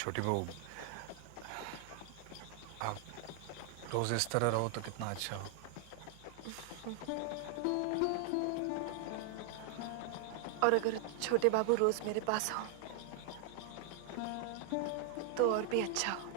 छोटी बहू, आप रोज इस तरह रहो तो कितना अच्छा हो। और अगर छोटे बाबू रोज मेरे पास हो तो और भी अच्छा हो।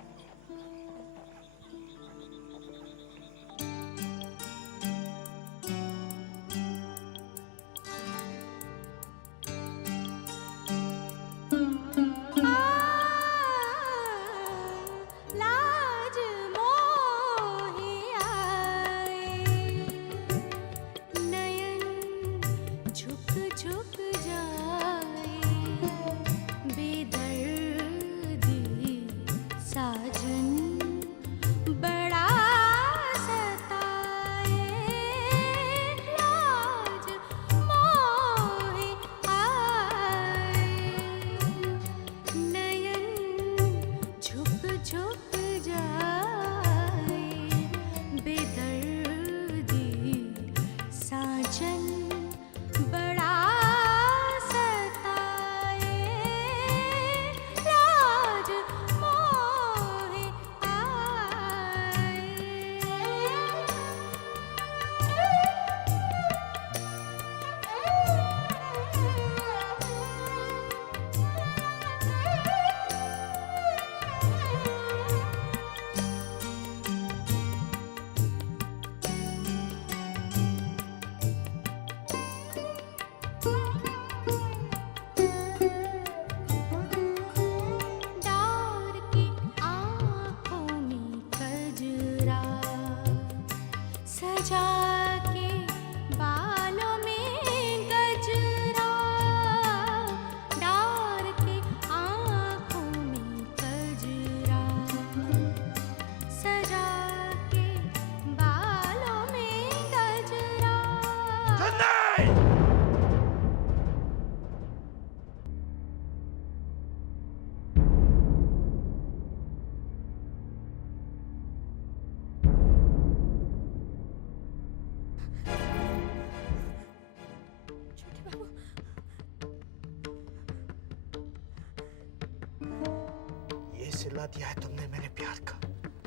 सिला दिया है तुमने मेरे प्यार का।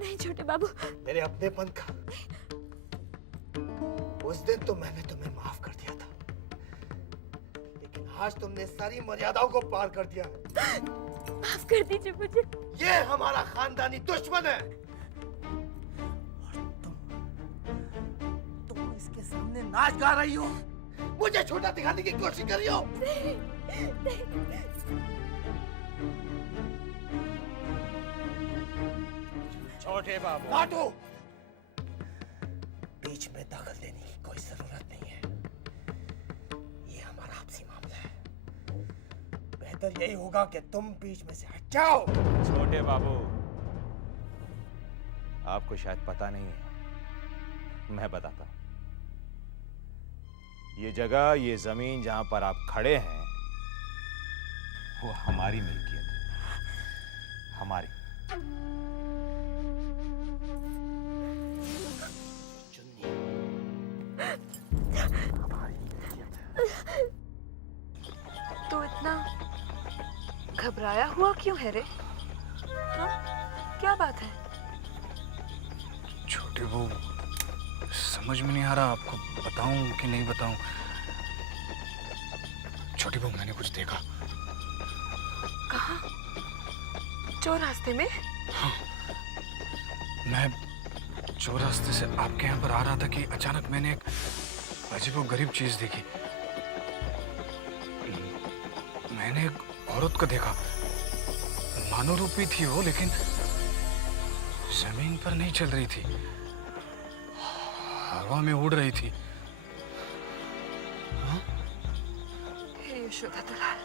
नहीं छोटे बाबू, मेरे अपनेपन का। उस दिन तो मैंने तुम्हें माफ कर दिया था, लेकिन आज तुमने सारी मर्यादाओं को पार कर दिया है। माफ कर दीजिए मुझे। ये हमारा खानदानी दुश्मन है और तुम इसके सामने नाच गा रही हो, मुझे छोटा दिखाने की कोशिश कर रही हो। छोटे बाबू, नाटू, बीच में दखल देने की कोई जरूरत नहीं है। ये हमारा आपसी मामला है। बेहतर यही होगा कि तुम बीच में से हट जाओ। छोटे बाबू, आपको शायद पता नहीं है, मैं बताता हूं। ये जगह, ये जमीन जहां पर आप खड़े हैं, वो हमारी मिल्कियत है, हमारी। तो इतना घबराया हुआ क्यों है रे? हाँ? क्या बात है? छोटे बहू, समझ में नहीं आ रहा आपको बताऊं कि नहीं बताऊं। छोटी बहू, मैंने कुछ देखा। कहाँ? चौरास्ते में? हाँ, मैं चौरास्ते से आपके यहाँ पर आ रहा था कि अचानक मैंने एक अजीबोगरीब चीज देखी। मैंने एक औरत को देखा, मानव रूपी थी वो, लेकिन जमीन पर नहीं चल रही थी, हवा में उड़ रही थी। हाँ? हे यशोदा दुलाल,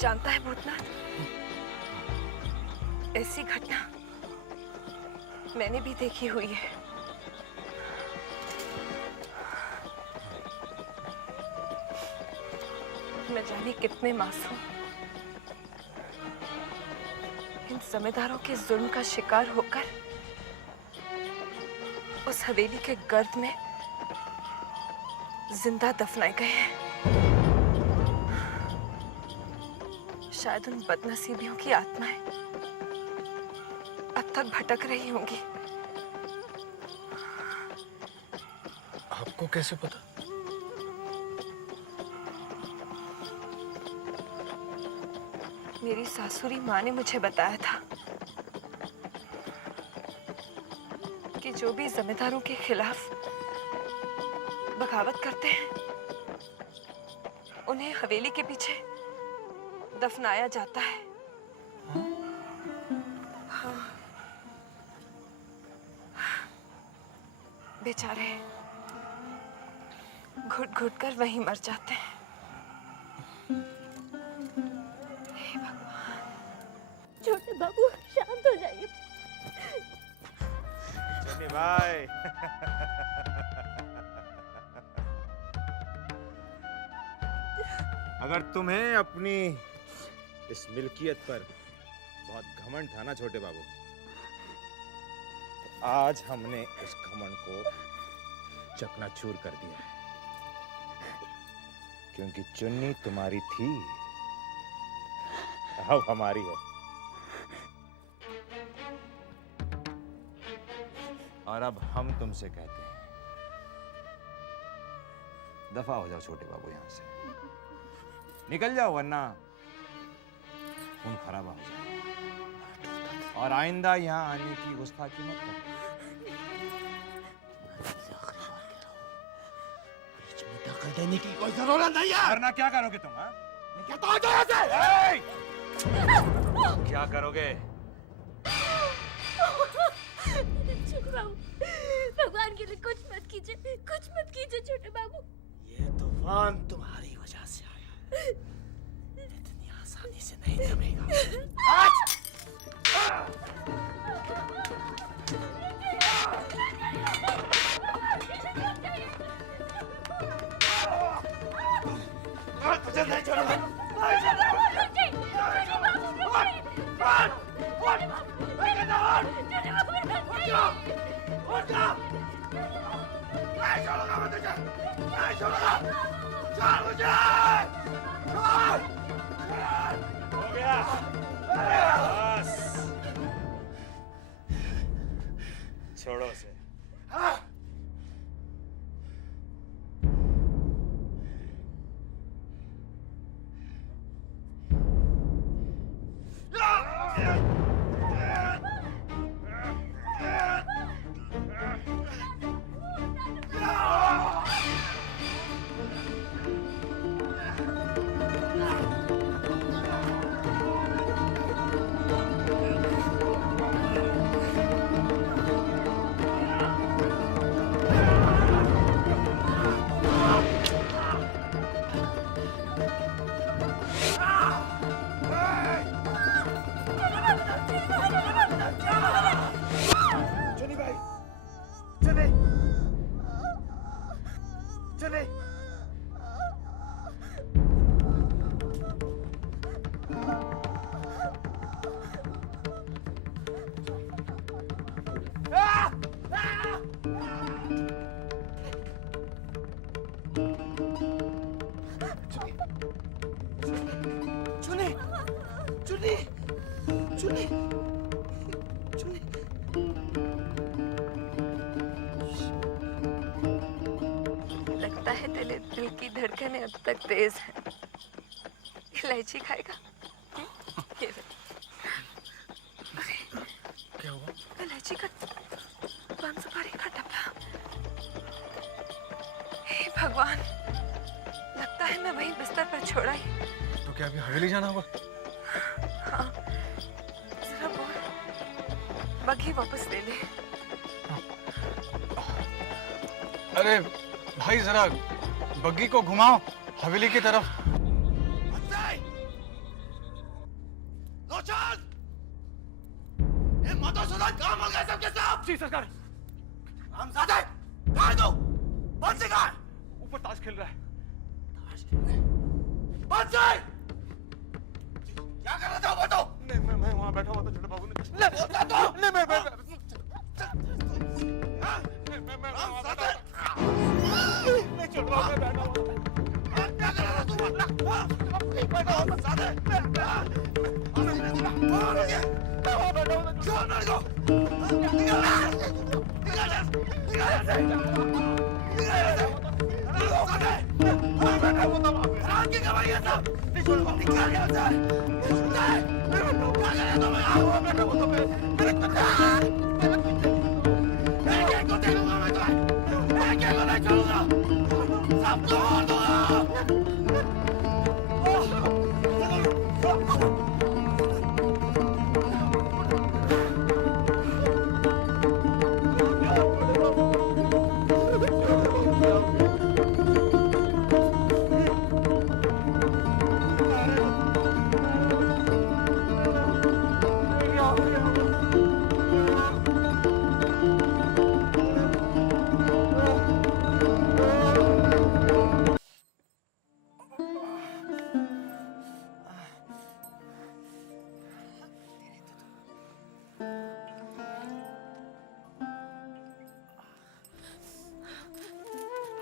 जानता है भूतनाथ, ऐसी घटना मैंने भी देखी हुई है। न जाने कितने मासूम इन जमींदारों के जुल्म का शिकार होकर उस हवेली के गर्द में जिंदा दफनाए गए हैं। शायद उन बदनसीबियों की आत्माएं अब तक भटक रही होंगी। आपको कैसे पता? मेरी सासुरी माँ ने मुझे बताया था कि जो भी जमींदारों के खिलाफ बगावत करते हैं उन्हें हवेली के पीछे दफनाया जाता है। हाँ। बेचारे घुट घुट कर वहीं मर जाते हैं। हे भगवान। छोटे बाबू शांत हो जाइए। चलिए भाई। अगर तुम्हें अपनी इस मिल्कियत पर बहुत घमंड था ना छोटे बाबू, तो आज हमने उस घमंड को चकनाचूर कर दिया है। क्योंकि चुन्नी तुम्हारी थी, अब हमारी है। और अब हम तुमसे कहते हैं, दफा हो जाओ छोटे बाबू यहां से, निकल जाओ वरना खून खराबा हो जाए। और आइंदा यहाँ आने की गुस्ताखी मत करो। बीच में दखल देने की कोई जरूरत नहीं है। वरना क्या करोगे तुम? हाँ, कहता हूं यहाँ से। क्या करोगे? छोटे बाबू, भगवान के लिए कुछ मत कीजिए छोटे बाबू। ये तूफान तुम्हारी वजह से आया है, इतनी आसानी से नहीं थमेगा। आज तुझे नहीं छोड़ूंगा। हो गया बस, छोड़ो उसे। लगता है तेरे दिल की धड़कनें अब तक तेज है। इलायची खाएगा? ये ले। क्या हुआ? इलायची का पान सुपारी का डब्बा। हे भगवान, लगता है मैं वहीं बिस्तर पर छोड़ा ही। तो क्या अभी हवेली जाना होगा? हाँ, जरा बोल, बग्घी वापस ले ले। अरे भाई, जरा बग्गी को घुमाओ हवेली की तरफ। काम हो गया सबके सब। जी सरकार। हमजादे, कहाँ दो? बंद से कहाँ? ऊपर ताश खेल रहा है। ताश खेल रहे? बंद से! क्या कर रहा था वो तो? नहीं, मैं वहाँ बैठा हुआ था, छोटे बाबू ने। ले बोलता तो? नहीं, मैं हमजादे! नहीं, छोटे बाबू ने बैठा हुआ था। क्या कर रहा था तू?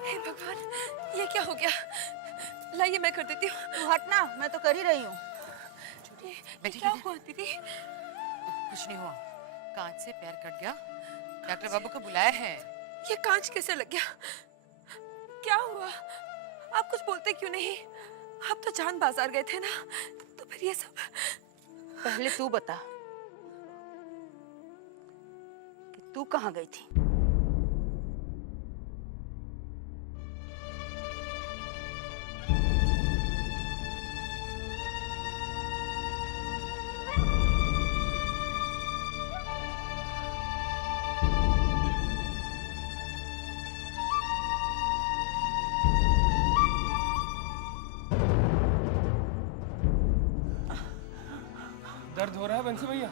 हे भगवान, ये क्या हो गया? लाइए मैं कर देती हूँ। तू हटना, मैं तो कर ही रही हूँ। क्या हुआ दीदी? कुछ नहीं हुआ, कांच से पैर कट गया। डॉक्टर बाबू को बुलाया है। ये कांच कैसे लग गया? क्या हुआ? आप कुछ बोलते क्यों नहीं? आप तो जान बाजार गए थे ना, तो फिर ये सब। पहले तू बता कि तू कहाँ गई थी? दर्द हो रहा है बंसी भैया?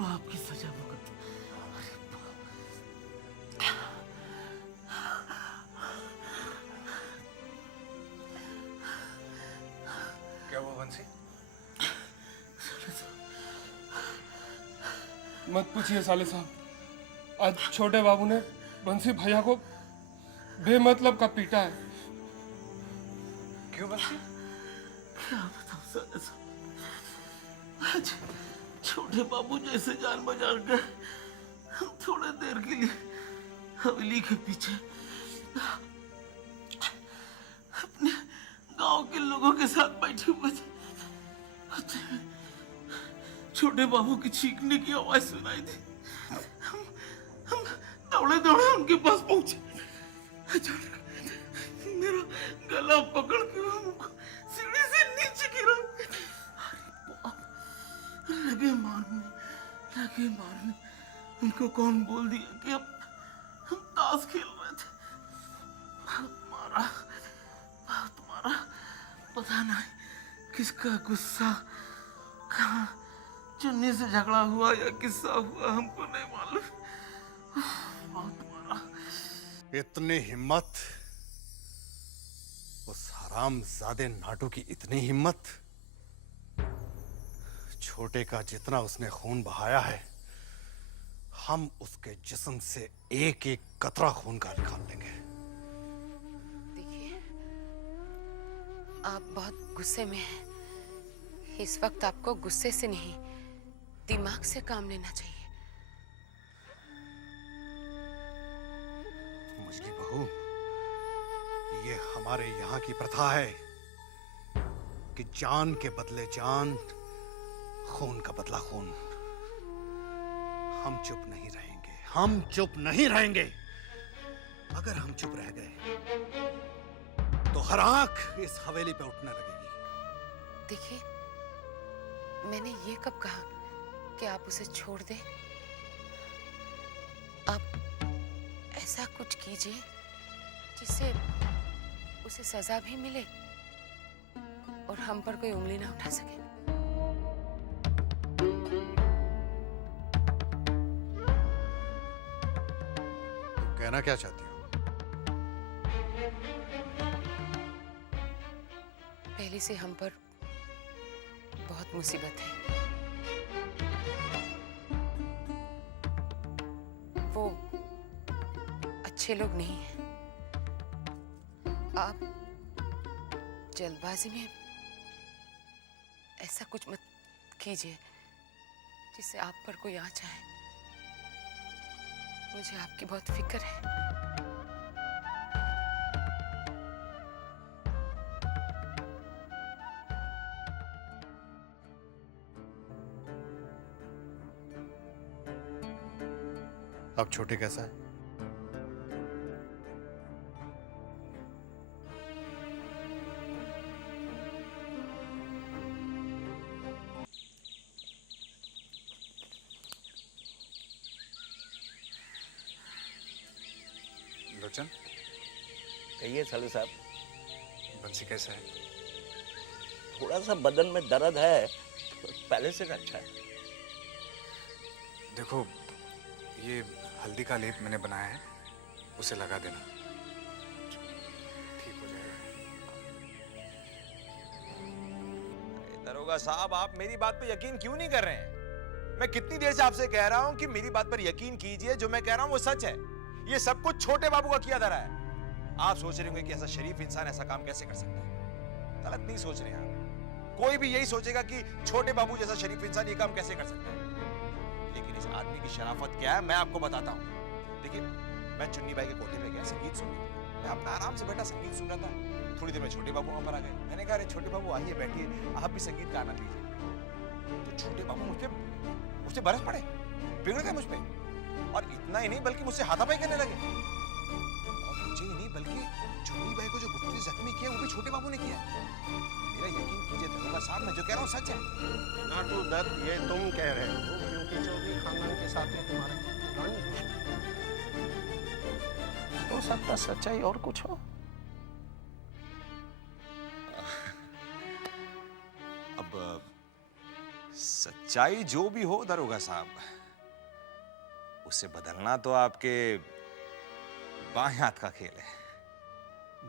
बाप की सजा भुगत। क्या हुआ बंसी? मत पूछिए साले साहब, आज छोटे बाबू ने बंसी भैया को बेमतलब का पीटा है। क्यों बंसी? क्या बताऊं साले साहब, आज छोटे बाबू जैसे जान बचा कर हम थोड़े देर के लिए हवेली के पीछे अपने गांव के लोगों के साथ बैठे हुए थे। छोटे बाबू की चीखने की आवाज सुनाई दी। हम दौड़े दौड़े उनके पास पहुंचे। मेरा गला पकड़ के हमको सीढ़ी से नीचे गिरा। लगे मारने। उनको कौन बोल दिया कि अब हम ताश खेल रहे थे। बहुत मारा। पता नहीं किसका गुस्सा, कहाँ चुन्नी से झगड़ा हुआ या किस्सा हुआ, हमको नहीं मालूम। बहुत मारा। इतनी हिम्मत, उस हरामजादे नाटू की इतनी हिम्मत। छोटे का जितना उसने खून बहाया है, हम उसके जिस्म से एक एक कतरा खून का निकाल लेंगे। देखिए, आप बहुत गुस्से में हैं। इस वक्त आपको गुस्से से नहीं, दिमाग से काम लेना चाहिए। मुझली बहू, ये हमारे यहाँ की प्रथा है कि जान के बदले जान, खून का बदला खून। हम चुप नहीं रहेंगे, हम चुप नहीं रहेंगे। अगर हम चुप रह गए तो हर आंख इस हवेली पे उठने लगेगी। देखिए, मैंने ये कब कहा कि आप उसे छोड़ दें? आप ऐसा कुछ कीजिए जिससे उसे सजा भी मिले और हम पर कोई उंगली ना उठा सके। तुम कहना क्या चाहती हो? पहले से हम पर बहुत मुसीबत है। वो अच्छे लोग नहीं हैं। आप जल्दबाजी में ऐसा कुछ मत कीजिए जिससे आप पर कोई आ जाए। मुझे आपकी बहुत फिक्र है। अब छोटे कैसा है? लोचन, कहिए सालू साहब। बंसी कैसा है? थोड़ा सा बदन में दर्द है, पहले से अच्छा है। देखो, ये हल्दी का लेप मैंने बनाया है, उसे लगा देना, ठीक हो जाएगा। दरोगा साहब, आप मेरी बात पे यकीन क्यों नहीं कर रहे हैं? मैं कितनी देर से आपसे कह रहा हूं कि मेरी बात पर यकीन कीजिए, जो मैं कह रहा हूं वो सच है। ये सब कुछ छोटे बाबू का किया धरा है। आप सोच रहे होंगे कि ऐसा शरीफ इंसान ऐसा काम कैसे कर सकता है। गलत नहीं सोच रहे हैं आप। कोई भी यही सोचेगा कि छोटे बाबू जैसा शरीफ इंसान ये काम कैसे कर सकता है। लेकिन इस आदमी की शराफत क्या है मैं आपको बताता हूँ। देखिए, मैं चुन्नी बाई के कोठे पे गया संगीत सुनने। मैं अपना आराम से बैठा संगीत सुन रहा था। थोड़ी देर में छोटे बाबू वहां पर आ गए। मैंने कहा, अरे छोटे बाबू आइए, बैठिए, आप भी संगीत का आनंद लीजिए। तो छोटे बाबू मुझसे बरस पड़े, बिगड़ गए मुझ पे। और इतना ही नहीं बल्कि मुझसे हाथापाई करने लगे। और मुझे ही नहीं बल्कि चुन्नी बाई को जो गुप्त जख्मी किया वो भी छोटे बाबू ने किया। मेरा यकीन कीजिए दरोगा साहब, मैं जो कह रहा हूँ सच है। नाटू दत्त, ये तुम कह रहे हो क्योंकि चौधरी खानदान के साथ में तुम्हारा हो सकता सच्चाई और कुछ हो। अब सच्चाई जो भी हो दरोगा साहब, उसे बदलना तो आपके बाएं हाथ का खेल है।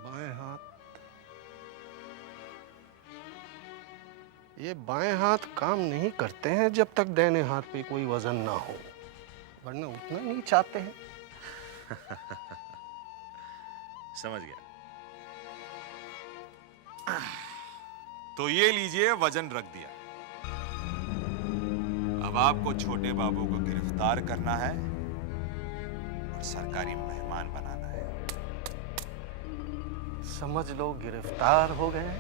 बाएं हाथ? ये बाएं हाथ काम नहीं करते हैं जब तक दाहिने हाथ पे कोई वजन ना हो, वरना उतना नहीं चाहते हैं। समझ गया। तो ये लीजिए, वजन रख दिया। अब आपको छोटे बाबू को गिरफ्तार करना है और सरकारी मेहमान बनाना है। समझ लो गिरफ्तार हो गए।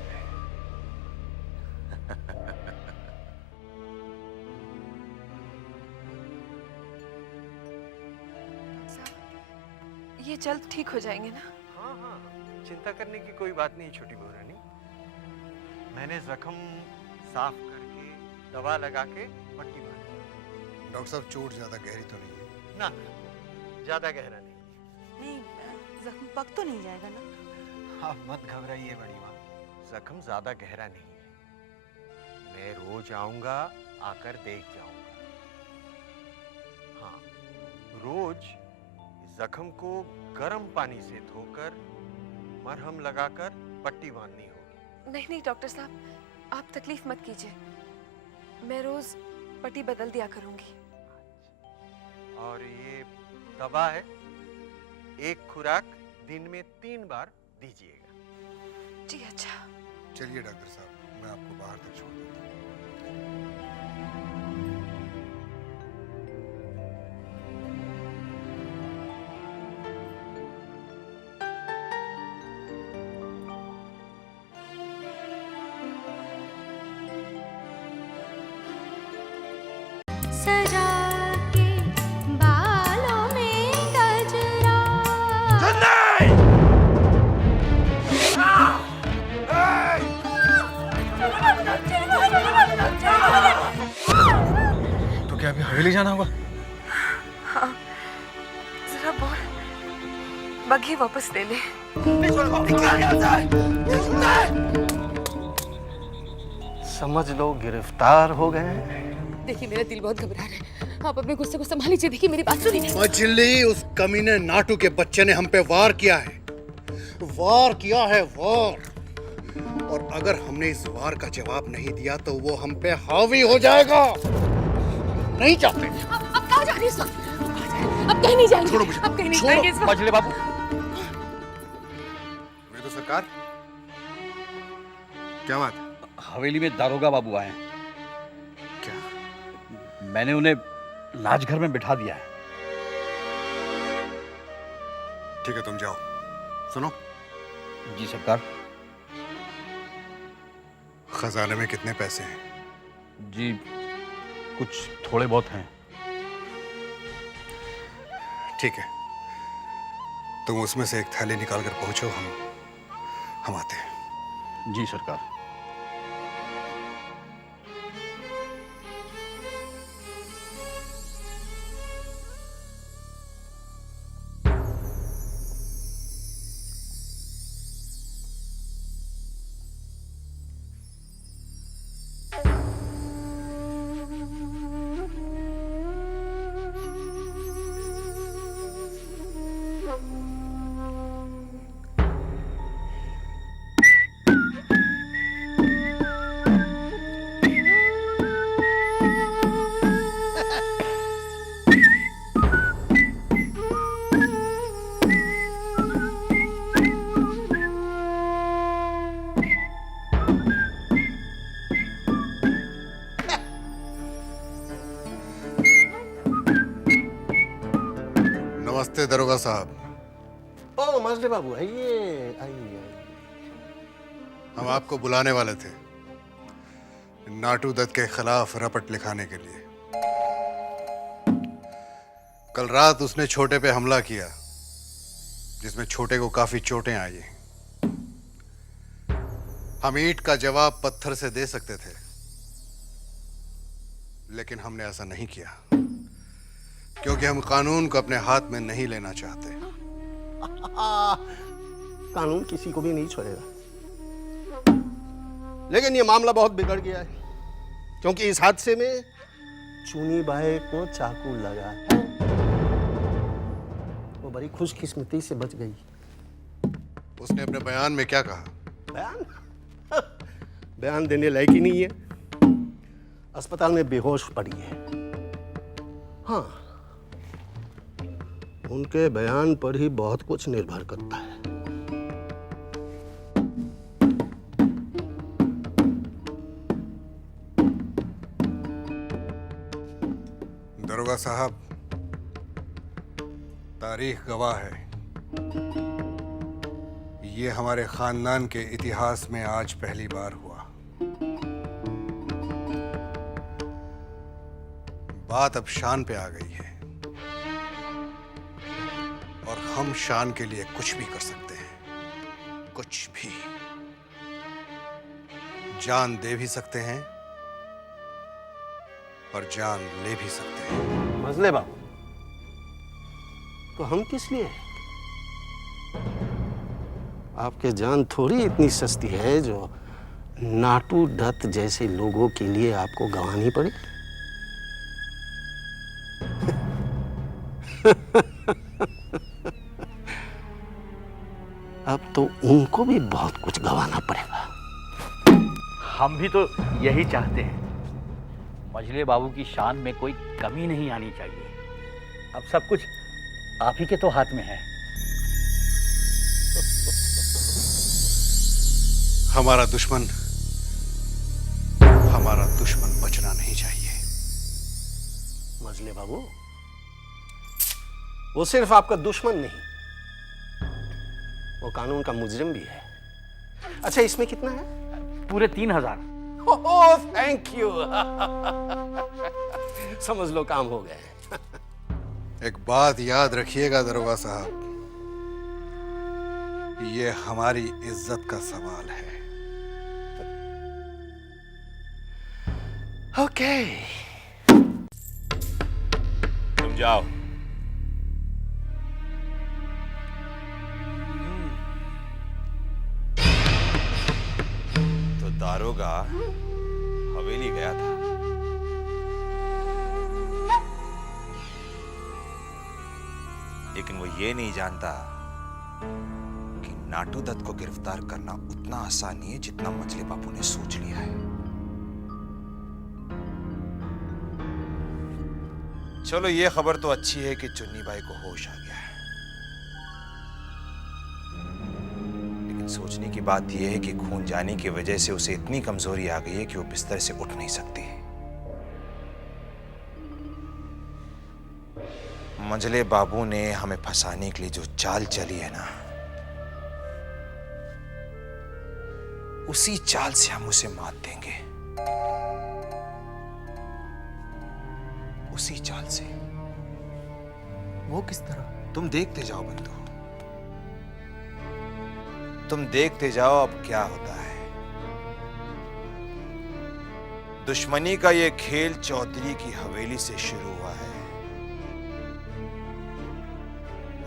ये जल्द ठीक हो जाएंगे ना? हाँ हाँ, चिंता करने की कोई बात नहीं छोटी बहू रानी। मैंने जख्म साफ करके दवा लगा के पट्टी बांधी। डॉक्टर साहब, चोट ज्यादा गहरी तो नहीं है? ना, ज्यादा गहरा नहीं। नहीं, जख्म पक तो नहीं जाएगा ना? आप मत घबराइए बड़ी माँ, जख्म ज्यादा गहरा नहीं है। मैं रोज आऊंगा, आकर देख जाऊंगा। हाँ, रोज जख्म को गर्म पानी से धोकर मरहम लगाकर पट्टी बांधनी होगी। नहीं नहीं डॉक्टर साहब, आप तकलीफ मत कीजिए। मैं रोज पट्टी बदल दिया करूंगी। और ये दवा है, एक खुराक दिन में 3 बार दीजिएगा। जी अच्छा। चलिए डॉक्टर साहब, मैं आपको बाहर तक छोड़ देता हूँ। सजा के बालों में गजरा। तो क्या अभी हवेली जाना होगा? हाँ, जरा बोल, बग्घी वापस ले ले। समझ लो गिरफ्तार हो गए। देखिए, मेरा दिल बहुत घबरा रहा है। आप अपने गुस्से को संभाल लीजिए। देखिए, मेरी बात सुनिए। मजली, उस कमीने नाटू के बच्चे ने हम पे वार किया है, वार। और अगर हमने इस वार का जवाब नहीं दिया तो वो हम पे हावी हो जाएगा। नहीं चाहते। अब कहाँ जा रही है इस वक्त? अब कहीं नहीं जाएंगे। छोड़ो मुझे। अब कहीं नहीं छोड़ो। जाएंगे इस वक्त। मझले बाबू, तो सरकार, क्या बात है? हवेली में दारोगा बाबू आए हैं। क्या? मैंने उन्हें लाजघर में बिठा दिया है। ठीक है, तुम जाओ। सुनो, जी सरकार। खजाने में कितने पैसे हैं? जी कुछ थोड़े बहुत हैं। ठीक है, तुम उसमें से एक थैली निकाल कर पहुंचो, हम आते हैं। जी सरकार। नमस्ते दरोगा साहब। ओ मजले बाबू, आइए आइए। हम आपको बुलाने वाले थे नाटू दत्त के खिलाफ रपट लिखाने के लिए। कल रात उसने छोटे पे हमला किया जिसमें छोटे को काफी चोटें आई। हम ईंट का जवाब पत्थर से दे सकते थे, लेकिन हमने ऐसा नहीं किया क्योंकि हम कानून को अपने हाथ में नहीं लेना चाहते। कानून किसी को भी नहीं छोड़ेगा, लेकिन ये मामला बहुत बिगड़ गया है क्योंकि इस हादसे में चुनी बाई को चाकू लगा है। वो बड़ी खुशकिस्मती से बच गई। उसने अपने बयान में क्या कहा? बयान बयान देने लायक ही नहीं है। अस्पताल में बेहोश पड़ी है। हाँ, उनके बयान पर ही बहुत कुछ निर्भर करता है। दरोगा साहब, तारीख गवाह है, ये हमारे खानदान के इतिहास में आज पहली बार हुआ। बात अब शान पे आ गई है और हम शान के लिए कुछ भी कर सकते हैं, कुछ भी। जान दे भी सकते हैं और जान ले भी सकते हैं। मजले बाबू, तो हम किस लिए? आपके जान थोड़ी इतनी सस्ती है जो नाटू दत्त जैसे लोगों के लिए आपको गंवानी पड़े। अब तो उनको भी बहुत कुछ गंवाना पड़ेगा। हम भी तो यही चाहते हैं। मझले बाबू की शान में कोई कमी नहीं आनी चाहिए। अब सब कुछ आप ही के तो हाथ में है। हमारा दुश्मन बचना नहीं चाहिए। मजले बाबू, वो सिर्फ आपका दुश्मन नहीं, वो कानून का मुजरिम भी है। अच्छा, इसमें कितना है? पूरे 3000। ओह, थैंक यू। समझ लो काम हो गए। एक बात याद रखिएगा दरोगा साहब, ये हमारी इज्जत का सवाल है। ओके, तुम जाओ। तो दारोगा हवेली गया था। लेकिन वो ये नहीं जानता कि नाटू दत्त को गिरफ्तार करना उतना आसान नहीं है जितना मजले बाबू ने सोच लिया है। चलो ये खबर तो अच्छी है कि चुन्नी बाई को होश आ गया है, लेकिन सोचने की बात यह है कि खून जाने की वजह से उसे इतनी कमजोरी आ गई है कि वो बिस्तर से उठ नहीं सकती। मंझले बाबू ने हमें फंसाने के लिए जो चाल चली है ना, उसी चाल से हम उसे मात देंगे, उसी चाल से। वो किस तरह? तुम देखते जाओ बंधु, तुम देखते जाओ अब क्या होता है। दुश्मनी का ये खेल चौधरी की हवेली से शुरू हुआ है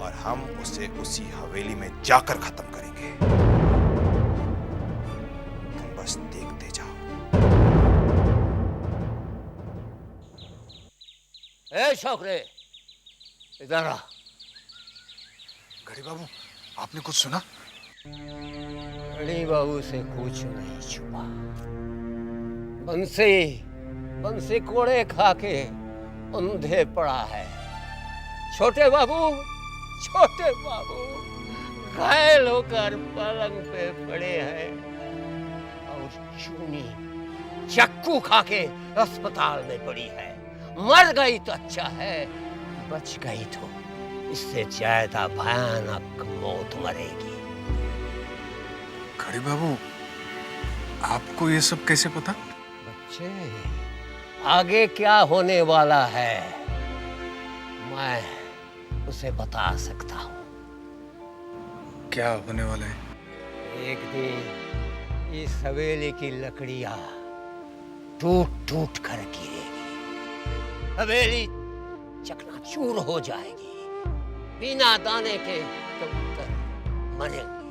और हम उसे उसी हवेली में जाकर खत्म करेंगे। तुम बस देखते जाओ। ए शौकरे, इधर आ। घड़ी बाबू, आपने कुछ सुना? घड़ी बाबू से कुछ नहीं छुपा। बंसी कोड़े खा के अंधे पड़ा है। छोटे बाबू घायल होकर पलंग पे पड़े हैं और चूनी चक्कू खा के अस्पताल में पड़ी है। मर गई तो अच्छा है, बच गई तो इससे ज्यादा भयानक मौत मरेगी। घड़ी बाबू, आपको ये सब कैसे पता? बच्चे, आगे क्या होने वाला है मैं उसे बता सकता हूँ। क्या होने वाला है? एक दिन इस हवेली की लकड़ियां टूट कर गिरेगी, हवेली चकनाचूर हो जाएगी, बिना दाने के कबूतर मरेंगे,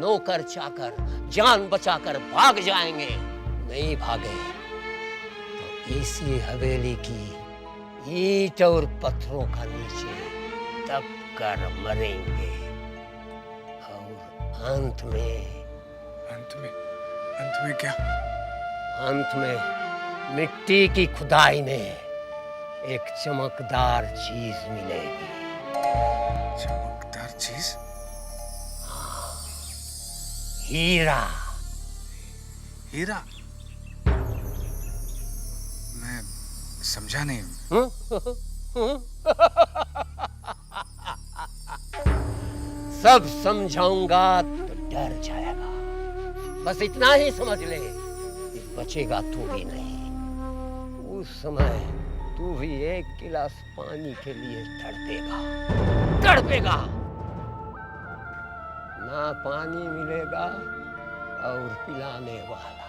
नौकर चाकर जान बचाकर भाग जाएंगे, नहीं भागे तो इसी हवेली की ईंट और पत्थरों का नीचे दब कर मरेंगे और अंत में क्या? अंत में मिट्टी की खुदाई में एक चमकदार चीज मिलेगी। चमकदार चीज? हीरा। हीरा? मैं समझा नहीं। सब समझाऊंगा तो डर जाएगा। बस इतना ही समझ ले कि बचेगा तू भी नहीं। उस समय तू भी एक गिलास पानी के लिए तड़पेगा। ना पानी मिलेगा और पिलाने वाला।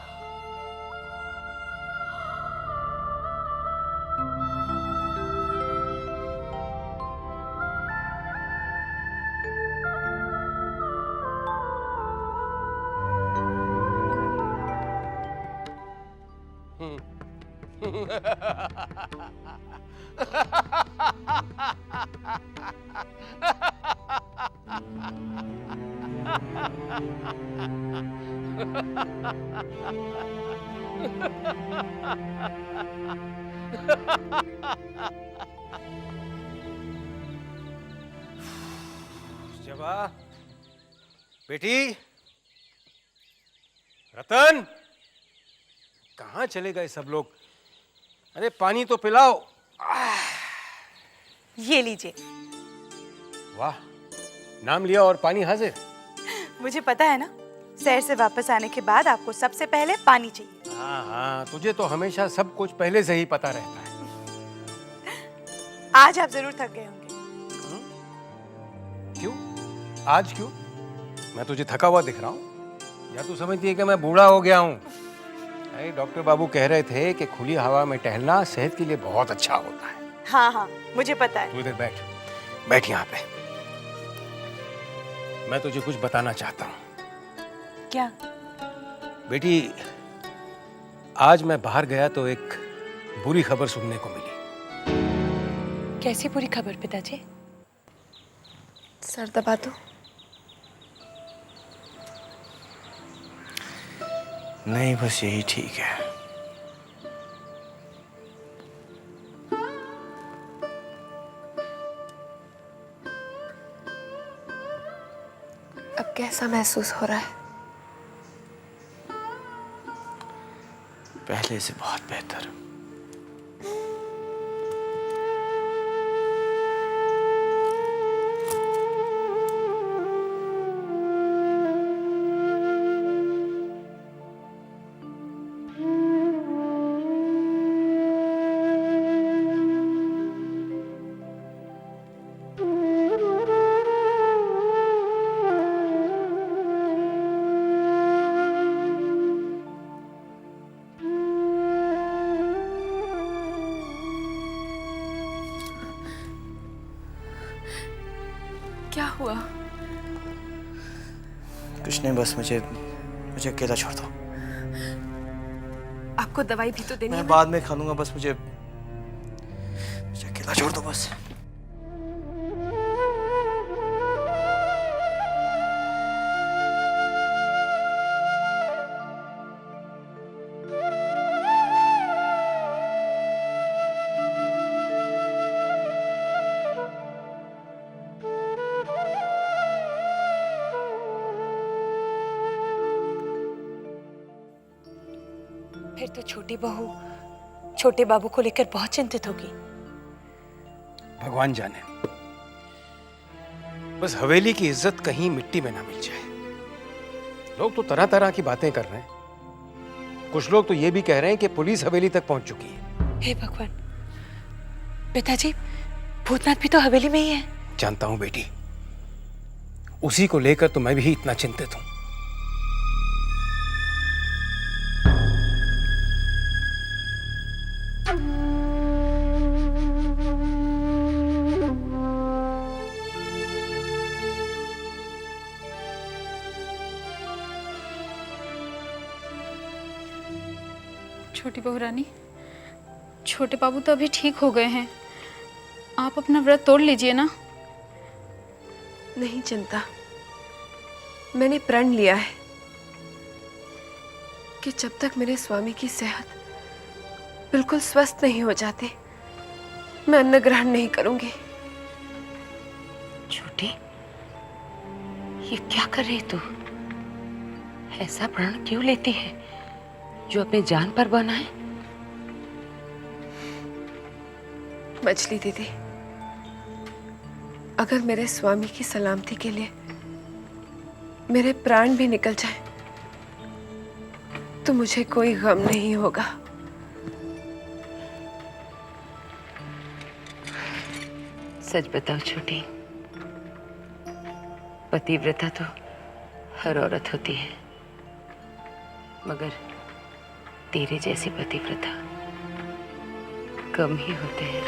जबा, बेटी, रतन, कहाँ चले गए सब लोग? अरे पानी तो पिलाओ। ये लीजिए। वाह, नाम लिया और पानी हाजिर। मुझे पता है ना, शहर से वापस आने के बाद आपको सबसे पहले पानी चाहिए। हाँ, तुझे तो हमेशा सब कुछ पहले से ही पता रहता है। आज आप जरूर थक गए होंगे। क्यों? आज क्यों? मैं तुझे थका हुआ दिख रहा हूँ या तू समझती है कि मैं बूढ़ा हो गया हूँ? अरे डॉक्टर बाबू कह रहे थे कि खुली हवा में टहलना सेहत के लिए बहुत अच्छा होता है। हाँ, मुझे पता है। तू इधर बैठ यहाँ पे। मैं तुझे कुछ बताना चाहता हूँ। क्या? बेटी, आज मैं बाहर गया तो एक बुरी खबर सुनने को मिली। कैसी बुरी खबर पिताजी? सर दबा दो। नहीं, बस यही ठीक है। अब कैसा महसूस हो रहा है? पहले से बहुत बेहतर। क्या हुआ? कुछ नहीं, बस मुझे अकेला छोड़ दो। आपको दवाई भी तो देनी है। मैं बाद में खा लूंगा, बस मुझे अकेला छोड़ दो बस। फिर तो छोटी बहू छोटे बाबू को लेकर बहुत चिंतित होगी। भगवान जाने, बस हवेली की इज्जत कहीं मिट्टी में ना मिल जाए। लोग तो तरह तरह की बातें कर रहे हैं। कुछ लोग तो ये भी कह रहे हैं कि पुलिस हवेली तक पहुंच चुकी है। हे भगवान, पिताजी, भूतनाथ भी तो हवेली में ही है। जानता हूं बेटी, उसी को लेकर तो मैं भी इतना चिंतित हूं। छोटी बहू रानी, छोटे बाबू तो अभी ठीक हो गए हैं। आप अपना व्रत तोड़ लीजिए ना। नहीं चिंता, मैंने प्रण लिया है कि जब तक मेरे स्वामी की सेहत बिल्कुल स्वस्थ नहीं हो जाती, मैं अन्न ग्रहण नहीं करूंगी। छोटी, ये क्या कर रही तू? ऐसा प्रण क्यों लेती है जो अपने जान पर बना है? मछली दीदी, अगर मेरे स्वामी की सलामती के लिए मेरे प्राण भी निकल जाए तो मुझे कोई गम नहीं होगा। सच बताओ छोटी, पतिव्रता तो हर औरत होती है, मगर तेरे जैसी पतिव्रता कम ही होते हैं।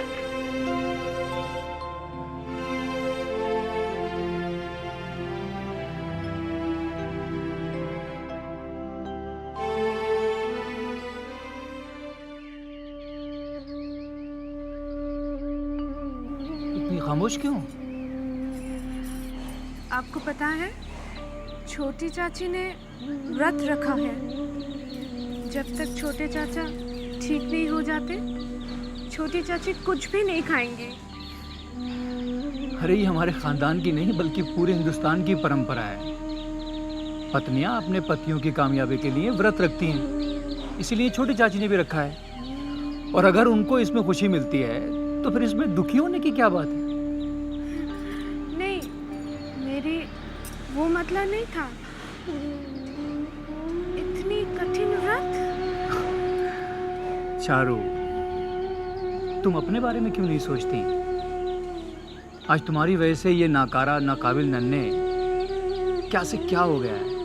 इतनी खामोश क्यों? आपको पता है, छोटी चाची ने व्रत रखा है। जब तक छोटे चाचा ठीक नहीं हो जाते, छोटी चाची कुछ भी नहीं खाएंगी। अरे ये हमारे खानदान की नहीं बल्कि पूरे हिंदुस्तान की परंपरा है। पत्नियां अपने पतियों की कामयाबी के लिए व्रत रखती हैं, इसीलिए छोटी चाची ने भी रखा है। और अगर उनको इसमें खुशी मिलती है तो फिर इसमें दुखी होने की क्या बात है? नहीं, मेरी वो मतलब नहीं था। इतनी कठिन व्रत। चारू, तुम अपने बारे में क्यों नहीं सोचती? आज तुम्हारी वजह से ये नाकारा नाकाबिल नन्हे क्या से क्या हो गया है।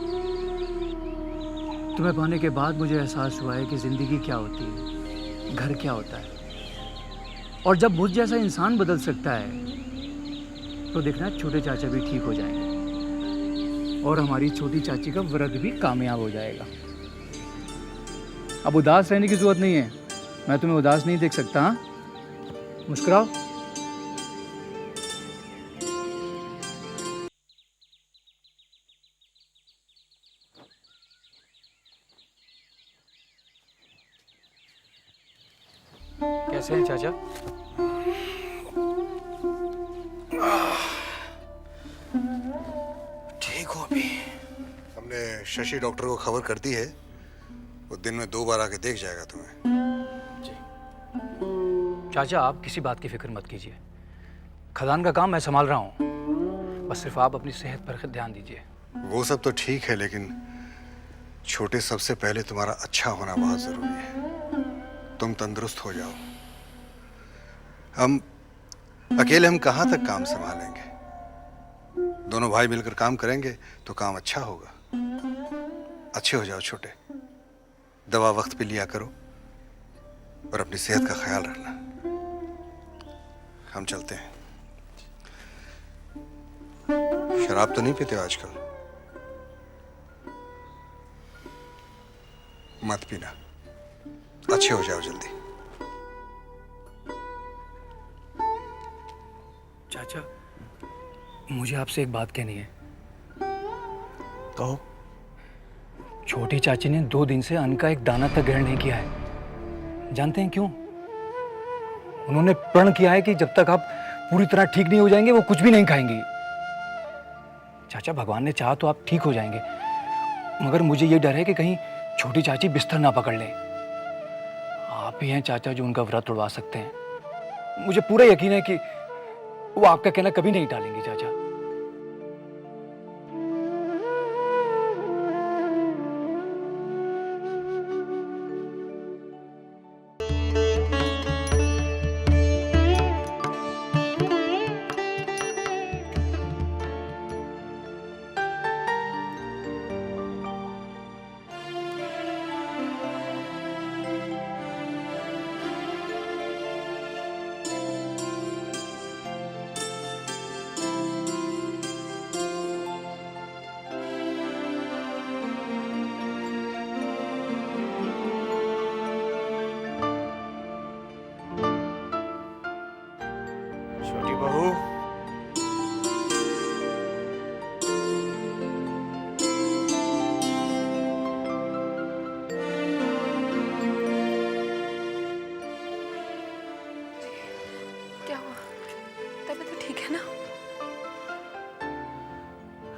तुम्हें पाने के बाद मुझे एहसास हुआ है कि जिंदगी क्या होती है, घर क्या होता है। और जब मुझ जैसा इंसान बदल सकता है तो देखना छोटे चाचा भी ठीक हो जाएंगे और हमारी छोटी चाची का व्रत भी कामयाब हो जाएगा। अब उदास रहने की जरूरत नहीं है, मैं तुम्हें उदास नहीं देख सकता। हाँ, मुस्कुराओ। कैसे हैं चाचा? ठीक हो अभी? हमने शशि डॉक्टर को खबर कर दी है, वो दिन में 2 बार आके देख जाएगा तुम्हें। चाचा आप किसी बात की फिक्र मत कीजिए, खदान का काम मैं संभाल रहा हूँ, बस सिर्फ आप अपनी सेहत पर ध्यान दीजिए। वो सब तो ठीक है, लेकिन छोटे, सबसे पहले तुम्हारा अच्छा होना बहुत जरूरी है। तुम तंदुरुस्त हो जाओ। अकेले हम कहाँ तक काम संभालेंगे? दोनों भाई मिलकर काम करेंगे तो काम अच्छा होगा। अच्छे हो जाओ छोटे, दवा वक्त पे लिया करो और अपनी सेहत का ख्याल रखना। हम चलते हैं। शराब तो नहीं पीते हो आजकल? मत पीना, अच्छे हो जाओ जल्दी। चाचा मुझे आपसे एक बात कहनी है। कहो। छोटी चाची ने 2 दिन से अन्न का एक दाना तक ग्रहण नहीं किया है। जानते हैं क्यों? उन्होंने प्रण किया है कि जब तक आप पूरी तरह ठीक नहीं हो जाएंगे वो कुछ भी नहीं खाएंगी। चाचा भगवान ने चाहा तो आप ठीक हो जाएंगे, मगर मुझे ये डर है कि कहीं छोटी चाची बिस्तर ना पकड़ ले। आप ही हैं चाचा जो उनका व्रत उड़वा सकते हैं। मुझे पूरा यकीन है कि वो आपका कहना कभी नहीं टालेंगे चाचा। छोटी बहू, क्या हुआ? तबीयत तो ठीक है ना?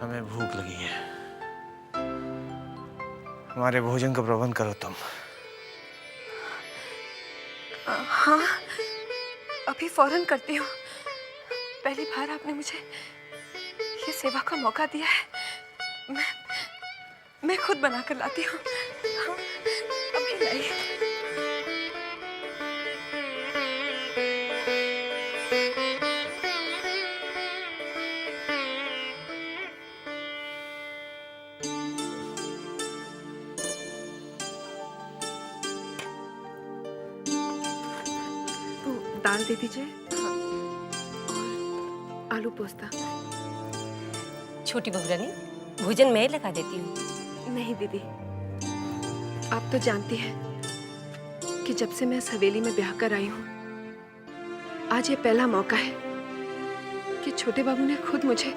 हमें भूख लगी है, हमारे भोजन का प्रबंध करो तुम। हाँ, अभी फौरन करती हूँ। पहली बार आपने मुझे ये सेवा का मौका दिया है। मैं खुद बना कर लाती हूँ। हाँ, अभी लाइए। तो दाल दे दीजिए। हाँ, और आलू पोस्ता। छोटी बहू रानी, भोजन मैं लगा देती हूँ। नहीं दीदी, आप तो जानती हैं कि जब से मैं इस हवेली में ब्याह कर आई हूँ, आज ये पहला मौका है कि छोटे बाबू ने खुद मुझे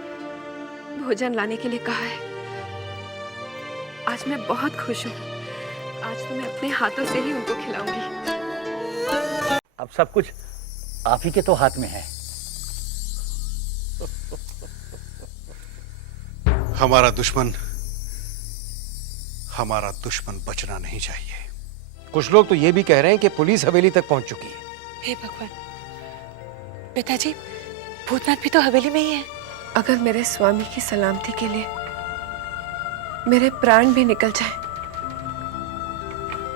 भोजन लाने के लिए कहा है। आज मैं बहुत खुश हूँ। आज तो मैं अपने हाथों से ही उनको खिलाऊंगी। अब सब कुछ आप ही के तो हाथ में है। हमारा दुश्मन बचना नहीं चाहिए। कुछ लोग तो ये भी कह रहे हैं कि पुलिस हवेली तक पहुंच चुकी है। हे भगवान, पिताजी भूतनाथ भी तो हवेली में ही है। अगर मेरे स्वामी की सलामती के लिए मेरे प्राण भी निकल जाए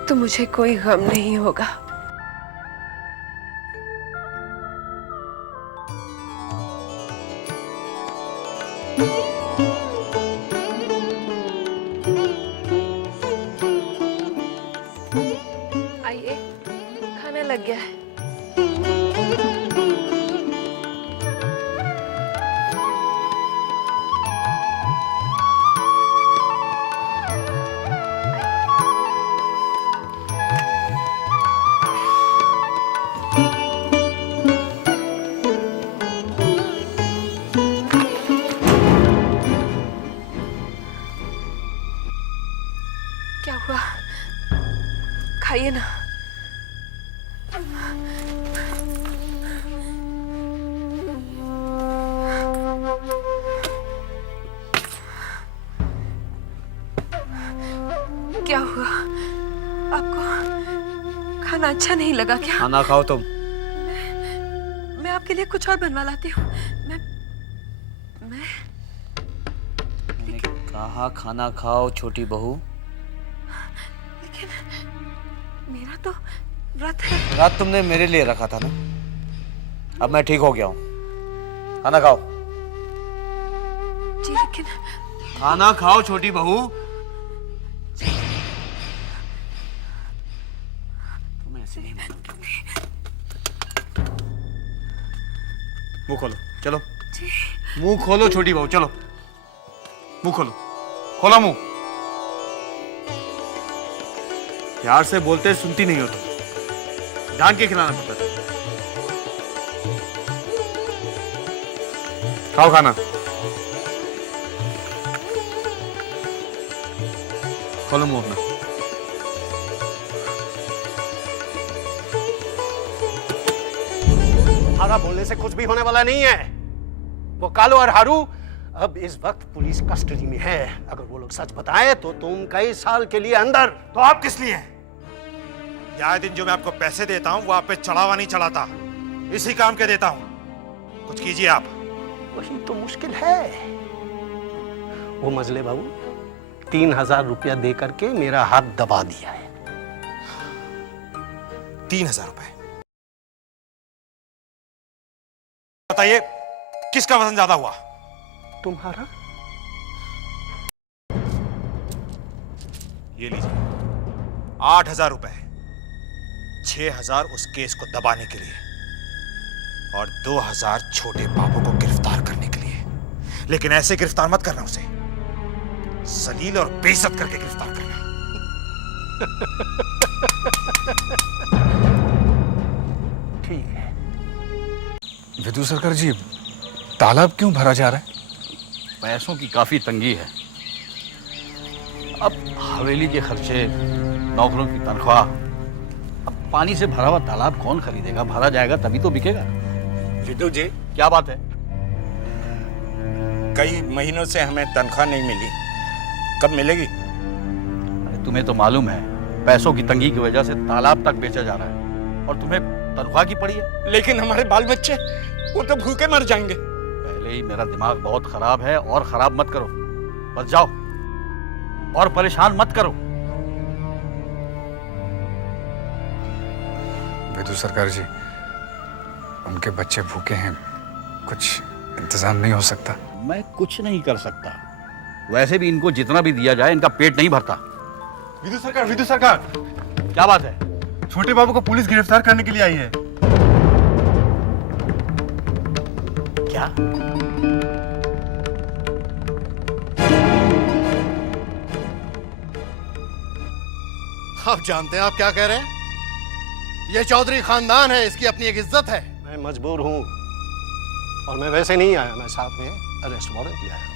तो मुझे कोई गम नहीं होगा। आइए, खाना लग गया है। क्या हुआ? खाइए ना। क्या हुआ? आपको खाना अच्छा नहीं लगा क्या? खाना खाओ तुम। मैं आपके लिए कुछ और बनवा लाती हूँ। मैं मैंने कहा खाना खाओ छोटी बहू। लेकिन मेरा तो व्रत है। रात तुमने मेरे लिए रखा था ना। अब मैं ठीक हो गया हूँ। खाना खाओ। जी लेकिन खाना खाओ छोटी बहू। तुम ऐसे नहीं मानोगी। मुंह खोलो, चलो। मुंह खोलो छोटी बहू, चलो। मुंह खोलो, खोलो मुंह। प्यार से बोलते सुनती नहीं हो तुम। ढांक के खिलाना पड़ता है। खाओ खाना। खोलो मुंह अपना। हारा बोलने से कुछ भी होने वाला नहीं है। वो कालू और हारू अब इस वक्त पुलिस कस्टडी में है। अगर वो लोग सच बताएं तो तुम कई साल के लिए अंदर। तो आप किस लिए हैं? यह दिन जो मैं आपको पैसे देता हूं वो आप पे चढ़ावा नहीं चढ़ाता, इसी काम के देता हूं। कुछ कीजिए आप। वही तो मुश्किल है। वो मजले बाबू 3000 रुपया दे करके मेरा हाथ दबा दिया है। 3000 रुपए? बताइए किसका वजन ज्यादा हुआ? तुम्हारा। ये लीजिए 8000 रुपए, 6000 उस केस को दबाने के लिए और 2000 छोटे बाबू को गिरफ्तार करने के लिए। लेकिन ऐसे गिरफ्तार मत करना उसे, जलील और बेइज्जत करके गिरफ्तार करना। ठीक है। विदु सरकार जी, तालाब क्यों भरा जा रहा है? पैसों की काफी तंगी है। अब हवेली के खर्चे, नौकरों की तनख्वाह, अब पानी से भरा हुआ तालाब कौन खरीदेगा? भरा जाएगा तभी तो बिकेगा। विदु जी, क्या बात है? कई महीनों से हमें तनख्वाह नहीं मिली, कब मिलेगी? अरे तुम्हें तो मालूम है पैसों की तंगी की वजह से तालाब तक बेचा जा रहा है और तुम्हें तनख्वाह की पड़ी है। लेकिन हमारे बाल बच्चे, वो तो भूखे मर जाएंगे। पहले ही मेरा दिमाग बहुत खराब है और खराब मत करो। बस जाओ और परेशान मत करो। विदु सरकार जी, उनके बच्चे भूखे हैं, कुछ इंतजाम नहीं हो सकता? मैं कुछ नहीं कर सकता। वैसे भी इनको जितना भी दिया जाए इनका पेट नहीं भरता। विदु सरकार, क्या बात है? छोटे बाबू को पुलिस गिरफ्तार करने के लिए आई है। क्या? आप जानते हैं आप क्या कह रहे हैं? ये चौधरी खानदान है, इसकी अपनी एक इज्जत है। मैं मजबूर हूं और मैं वैसे नहीं आया, मैं साथ में अरेस्ट वारंट ले आया।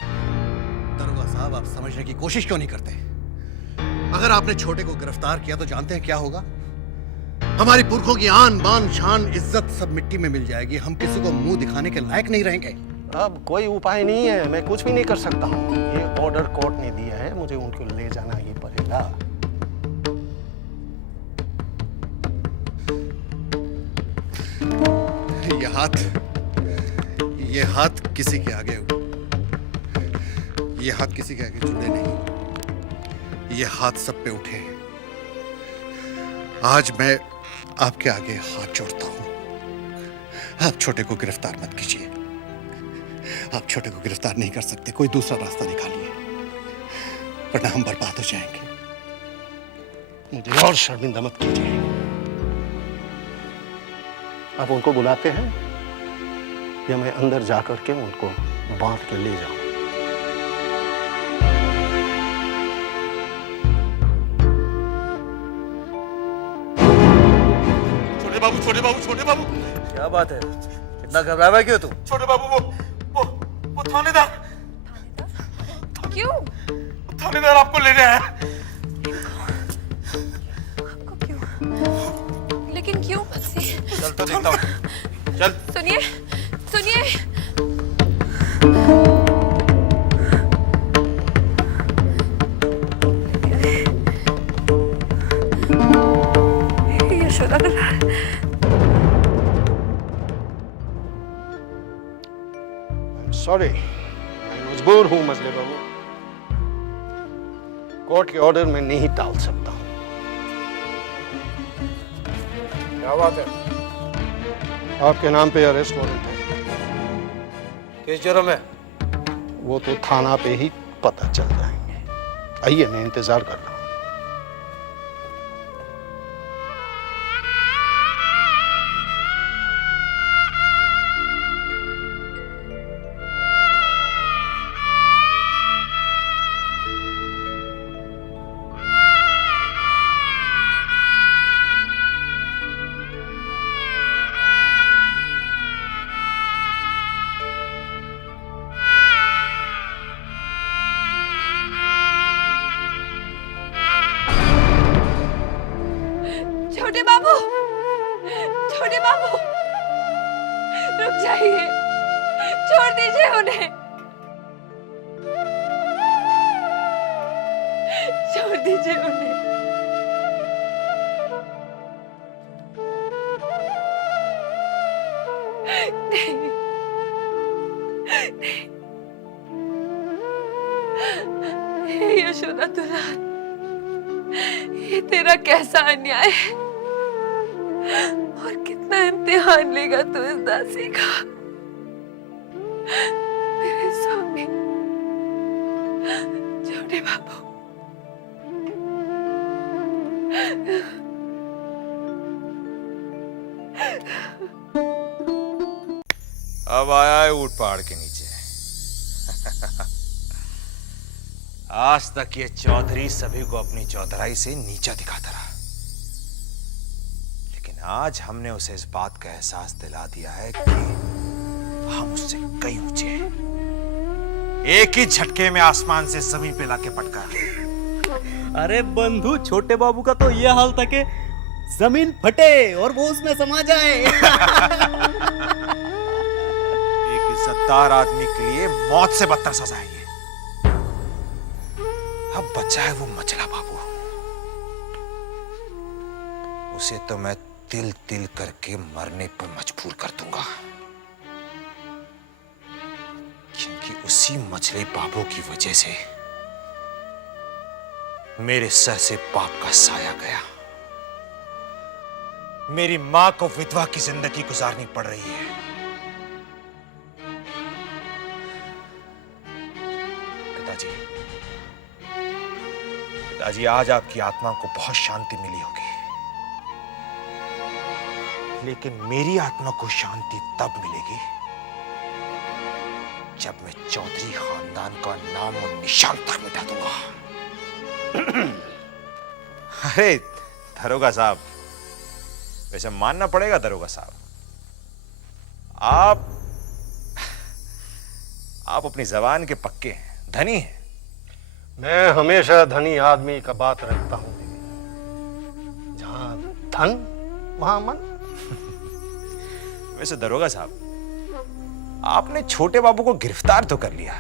दरोगा साहब, आप समझने की कोशिश क्यों नहीं करते? अगर आपने छोटे को गिरफ्तार किया तो जानते हैं क्या होगा? हमारी पुरखों की आन बान शान इज्जत सब मिट्टी में मिल जाएगी। हम किसी को मुंह दिखाने के लायक नहीं रहेंगे। अब कोई उपाय नहीं है, मैं कुछ भी नहीं कर सकता हूँ। ये ऑर्डर कोर्ट ने दिया है, मुझे उनको ले जाना ही पड़ेगा। ये हाथ किसी के आगे, ये हाथ किसी के आगे जुड़े नहीं, ये हाथ सब पे उठे हैं। आज मैं आपके आगे हाथ जोड़ता हूं। आप छोटे को गिरफ्तार मत कीजिए। आप छोटे को गिरफ्तार नहीं कर सकते, कोई दूसरा रास्ता निकालिए, वरना हम बर्बाद हो जाएंगे। मुझे और शर्मिंदा मत कीजिए। आप उनको बुलाते हैं या मैं अंदर जाकर के उनको बांध के ले जाऊं? छोटे बाबू, क्या बात है? इतना घबरा हुआ क्यों तू? छोटे बाबू, वो थानेदार। क्यों? थानेदार आपको लेने आया। आपको क्यों? लेकिन क्यों? चल तो देखता हूँ। चल। सुनिए सुनिए, यशोदा दुलार, सॉरी, मैं मजबूर हूं मजले बाबू। कोर्ट के ऑर्डर में नहीं टाल सकता हूं। क्या बात है? आपके नाम पे अरेस्ट वारंट है। किस जुर्म में? वो तो थाना पे ही पता चल जाएंगे। आइए, मैं इंतजार कर रहा हूं। छोटे बाबू, छोटे बाबू, रुक जाइए, छोड़ दीजिए उन्हें, छोड़ दीजिए उन्हें। नहीं, नहीं। यशोदा दुलार, ये तेरा कैसा अन्याय है और कितना इम्तिहान लेगा तू इस दासी का। मेरे स्वामी, छोटे बाबू, अब आया है ऊंट पहाड़ के नीचे। आज तक ये चौधरी सभी को अपनी चौधराई से नीचा दिखाता रहा, लेकिन आज हमने उसे इस बात का एहसास दिला दिया है कि हम उससे कई ऊंचे हैं। एक ही झटके में आसमान से जमीन पे लाके पटका। अरे बंधु, छोटे बाबू का तो ये हाल था कि जमीन फटे और वो उसमें समा जाए। एक इज्जतदार आदमी के लिए मौत से बदतर सजा है ये। अब बचा है वो मचला बाबू, उसे तो मैं तिल तिल करके मरने पर मजबूर कर दूंगा, क्योंकि उसी मचले बाबू की वजह से मेरे सर से पाप का साया गया। मेरी मां को विधवा की जिंदगी गुजारनी पड़ रही है। पिताजी, पिताजी, आज आपकी आत्मा को बहुत शांति मिली होगी, लेकिन मेरी आत्मा को शांति तब मिलेगी जब मैं चौधरी खानदान का नाम और निशान तक मिटा दूंगा। अरे दरोगा साहब, वैसे मानना पड़ेगा दरोगा साहब, आप अपनी जबान के पक्के हैं, धनी हैं। मैं हमेशा धनी आदमी का बात रखता हूं। जहां धन वहां मन। वैसे दरोगा साहब, आपने छोटे बाबू को गिरफ्तार तो कर लिया,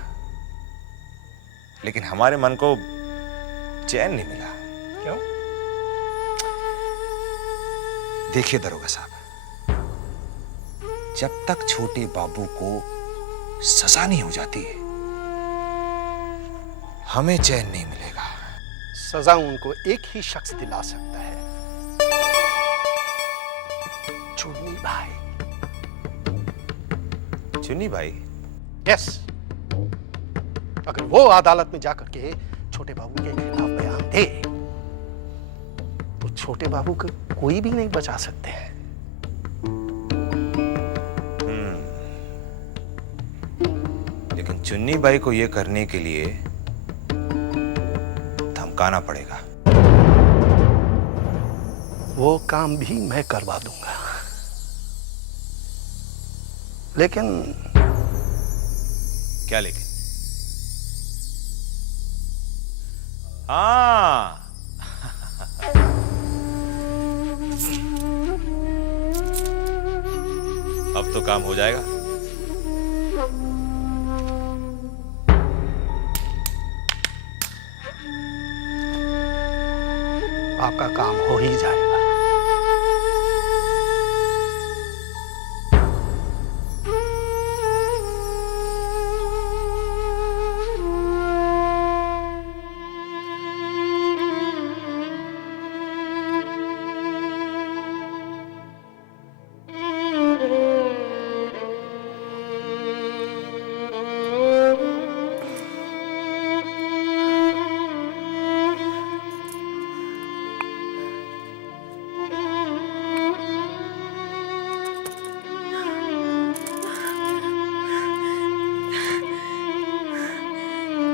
लेकिन हमारे मन को चैन नहीं मिला। क्यों? देखिए दरोगा साहब, जब तक छोटे बाबू को सजा नहीं हो जाती हमें चैन नहीं मिलेगा। सजा उनको एक ही शख्स दिला सकता है, चुन्नी भाई। चुन्नी भाई? यस। अगर वो अदालत में जाकर के छोटे बाबू के खिलाफ बयान दे तो छोटे बाबू को कोई भी नहीं बचा सकते हैं। लेकिन चुन्नी भाई को यह करने के लिए धमकाना पड़ेगा। वो काम भी मैं करवा दूंगा, लेकिन क्या लेकिन? हाँ तो काम हो जाएगा। आपका काम हो ही जाएगा।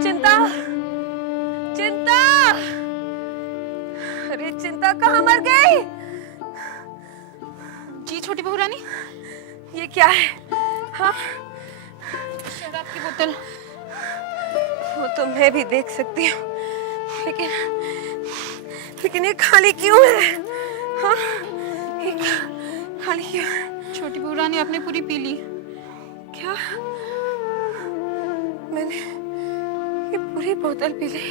चिंता, चिंता, अरे चिंता कहाँ मर गई? जी छोटी बहू रानी, ये क्या है? हाँ, शराब की बोतल। वो तो मैं भी देख सकती हूँ, लेकिन ये खाली क्यों है? हाँ, ये खाली क्यों है? छोटी बहू रानी आपने पूरी पी ली। क्या? मैंने ये पूरी बोतल पी ली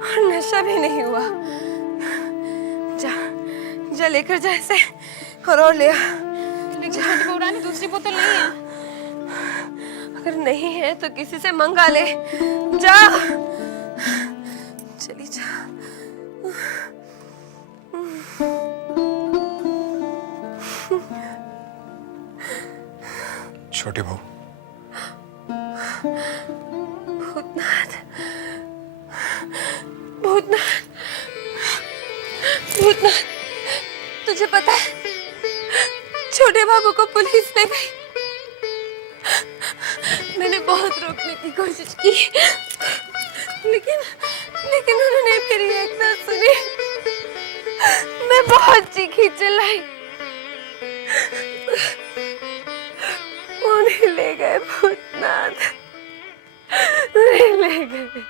और नशा भी नहीं हुआ। जा लेकर जा इसे और ले आ। लेकिन छोटी बहू रानी दूसरी बोतल नहीं है। अगर नहीं है तो किसी से मंगा ले। जा, चली जा। छोटी बहू, भूतनाथ, भूतनाथ, भूतनाथ, तुझे पता है छोटे बाबू को पुलिस ले गई। मैंने बहुत रोकने की कोशिश की, लेकिन उन्होंने मेरी एक ना सुनी। मैं बहुत चीखी चिल्लाई, उन्हें ले गए भूतनाथ, उन्हें ले गए।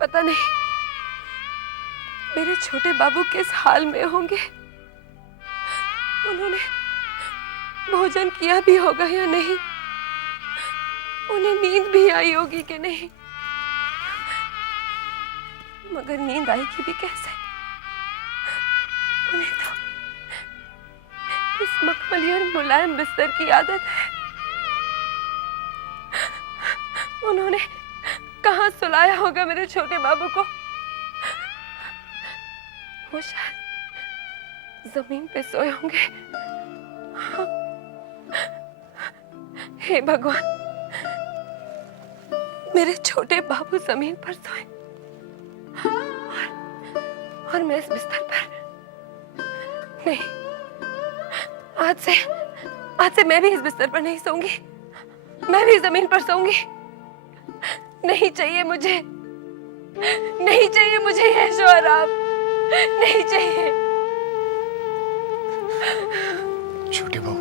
पता नहीं मेरे छोटे बाबू किस हाल में होंगे। उन्होंने भोजन किया भी होगा या नहीं, उन्हें नींद भी आई होगी कि नहीं। मगर नींद आएगी भी कैसे? उन्हें तो इस मखमली और मुलायम बिस्तर की आदत है। उन्होंने कहाँ सुलाया होगा मेरे छोटे बाबू को? वो शायद जमीन पे सोए होंगे। हाँ। हे भगवान, मेरे छोटे बाबू जमीन पर सोए और मैं इस बिस्तर पर नहीं। आज से मैं भी इस बिस्तर पर नहीं सोऊंगी, मैं भी जमीन पर सोऊंगी। नहीं चाहिए मुझे, नहीं चाहिए मुझे ये शोहराब, नहीं चाहिए। छोटी बहू,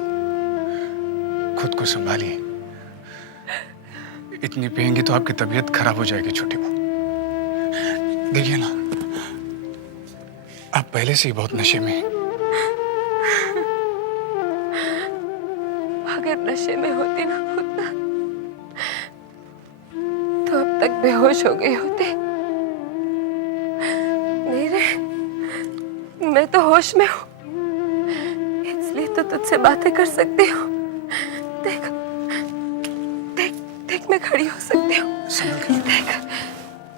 खुद को संभालिए। इतनी पिएंगी तो आपकी तबीयत खराब हो जाएगी छोटी बहू। देखिए ना, आप पहले से ही बहुत नशे में हैं। अगर नशे में होती ना भूतना, तो अब तक बेहोश हो गई होती। नहीं रे, मैं तो होश में हूँ, इसलिए तो तुझसे बातें कर सकती हूँ। देख देख देख, मैं खड़ी हो सकती हूँ। देख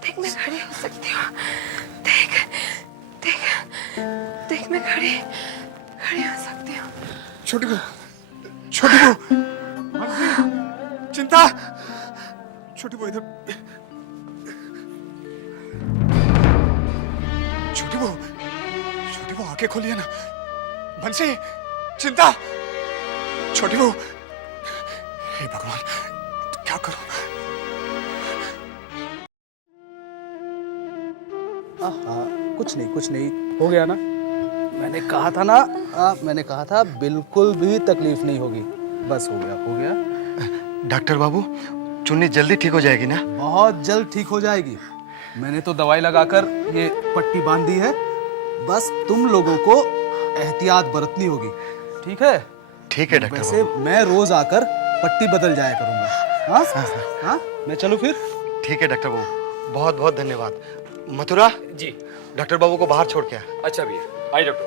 देख, मैं खड़ी हो सकती हूँ। देख देख देख, मैं खड़ी हो सकती हूँ। छोटी बहू, छोटी बहू, चिंता, छोटी बहू इधर। छोटी बहू आंखें खोलिए ना। बंसी, चिंता, छोटी बहू। हे भगवान, क्या करूं? कुछ नहीं हो गया ना। मैंने कहा था ना, मैंने कहा था बिल्कुल भी तकलीफ नहीं होगी। बस हो गया। डॉक्टर बाबू, चुन्नी जल्दी ठीक हो जाएगी ना? बहुत जल्द ठीक हो जाएगी। मैंने तो दवाई लगाकर ये पट्टी बांध दी है, बस तुम लोगों को एहतियात बरतनी होगी, ठीक है? ठीक है डॉक्टर वैसे मैं रोज आकर पट्टी बदल जाया करूंगा। हाँ हाँ, मैं चलूं फिर? ठीक है डॉक्टर बाबू, बहुत बहुत धन्यवाद। मथुरा जी। डॉक्टर बाबू को बाहर छोड़ के आ। अच्छा भैया, आइए डॉक्टर।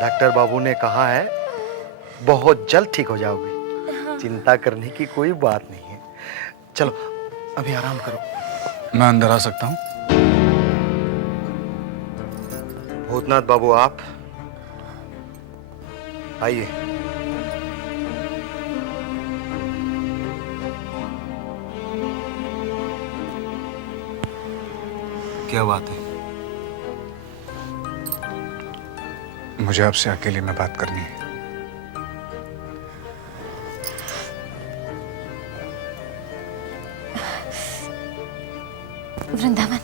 डॉक्टर बाबू ने कहा है बहुत जल्द ठीक हो जाओगी, चिंता करने की कोई बात नहीं है। चलो अभी आराम करो। मैं अंदर आ सकता हूँ? भूतनाथ बाबू आप आइए। क्या बात है? मुझे आपसे अकेले में बात करनी है। वृंदावन,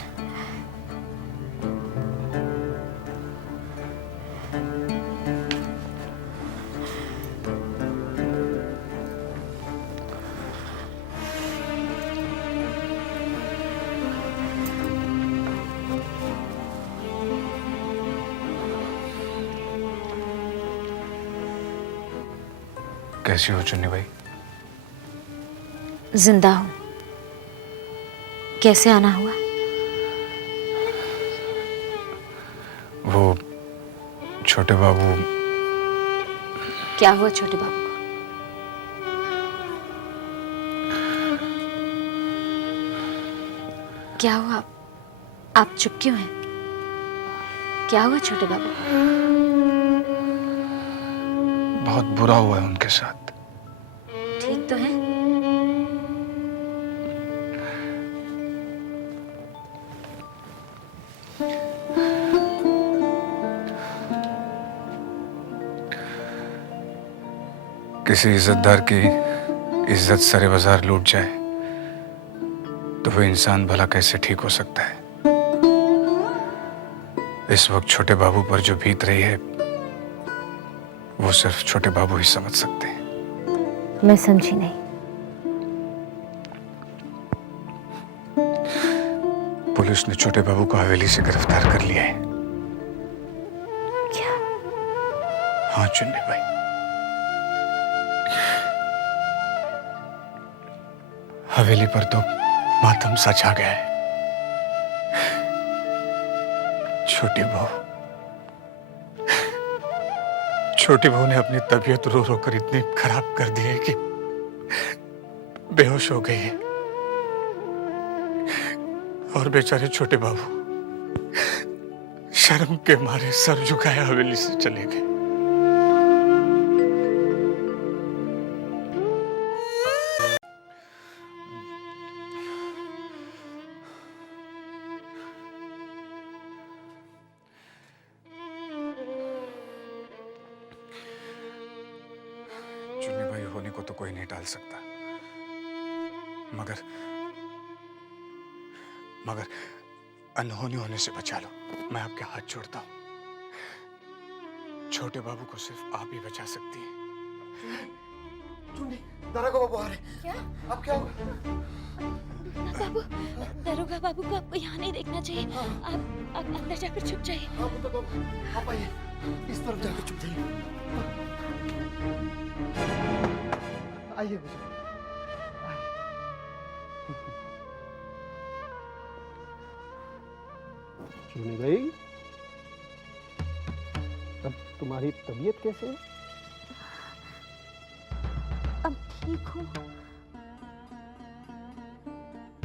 कैसी हो चुन्नी भाई? जिंदा हूं। कैसे आना हुआ? वो छोटे बाबू। क्या हुआ छोटे बाबू को? क्या हुआ? आप चुप क्यों हैं? क्या हुआ छोटे बाबू को? बहुत बुरा हुआ है उनके साथ। ठीक तो है? किसी इज्जतदार की इज्जत सरे बाजार लूट जाए तो वो इंसान भला कैसे ठीक हो सकता है? इस वक्त छोटे बाबू पर जो बीत रही है वो सिर्फ छोटे बाबू ही समझ सकते हैं। मैं समझी नहीं। पुलिस ने छोटे बाबू को हवेली से गिरफ्तार कर लिया है। क्या? हाँ चुन्नी भाई, हवेली पर तो मातम सा छा गया है। छोटी बहू ने अपनी तबीयत रो रो कर इतनी खराब कर दी है कि बेहोश हो गई है। और बेचारे छोटे बाबू शर्म के मारे सर झुकाए हवेली से चले गए। चुन्नी भाई, होने को तो कोई नहीं टाल सकता, मगर अनहोनी होने से बचा लो। मैं आपके हाथ जोड़ता हूँ। छोटे बाबू को सिर्फ आप ही बचा सकती हैं। चुन्नी, दारोगा बाबू आ रहे। क्या? अब क्या होगा? बाबू, दारोगा बाबू को आपको यहाँ नहीं देखना चाहिए। आप अंदर जाकर छुप जाइए। आप आइए, इस तरफ जाकर छुप जाइए। आइए चुन्नी भाई, अब तुम्हारी तबीयत कैसे है? अब ठीक हूँ।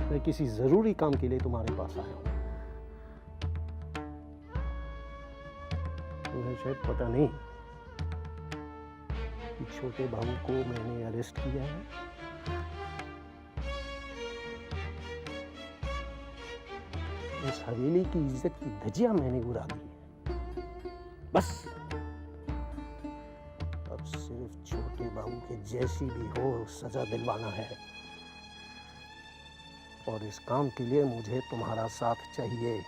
मैं किसी जरूरी काम के लिए तुम्हारे पास आया हूँ। तुम्हें शायद पता नहीं कि छोटे बाबू को मैंने अरेस्ट किया है। उस हवेली की इज्जत की धज्जियां मैंने उड़ा दी है। बस अब सिर्फ छोटे बाबू के जैसी भी हो सजा दिलवाना है, और इस काम के लिए मुझे तुम्हारा साथ चाहिए।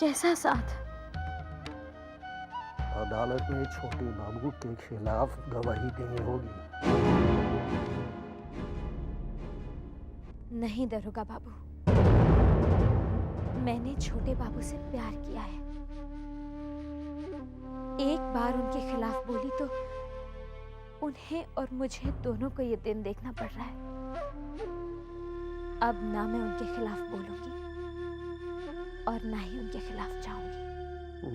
कैसा साथ? अदालत में छोटे बाबू के खिलाफ गवाही देनी होगी। नहीं दरोगा बाबू, मैंने छोटे बाबू से प्यार किया है। एक बार उनके खिलाफ बोली तो उन्हें और मुझे दोनों को ये दिन देखना पड़ रहा है। अब ना मैं उनके खिलाफ बोलूंगी और ना ही उनके खिलाफ जाऊंगी।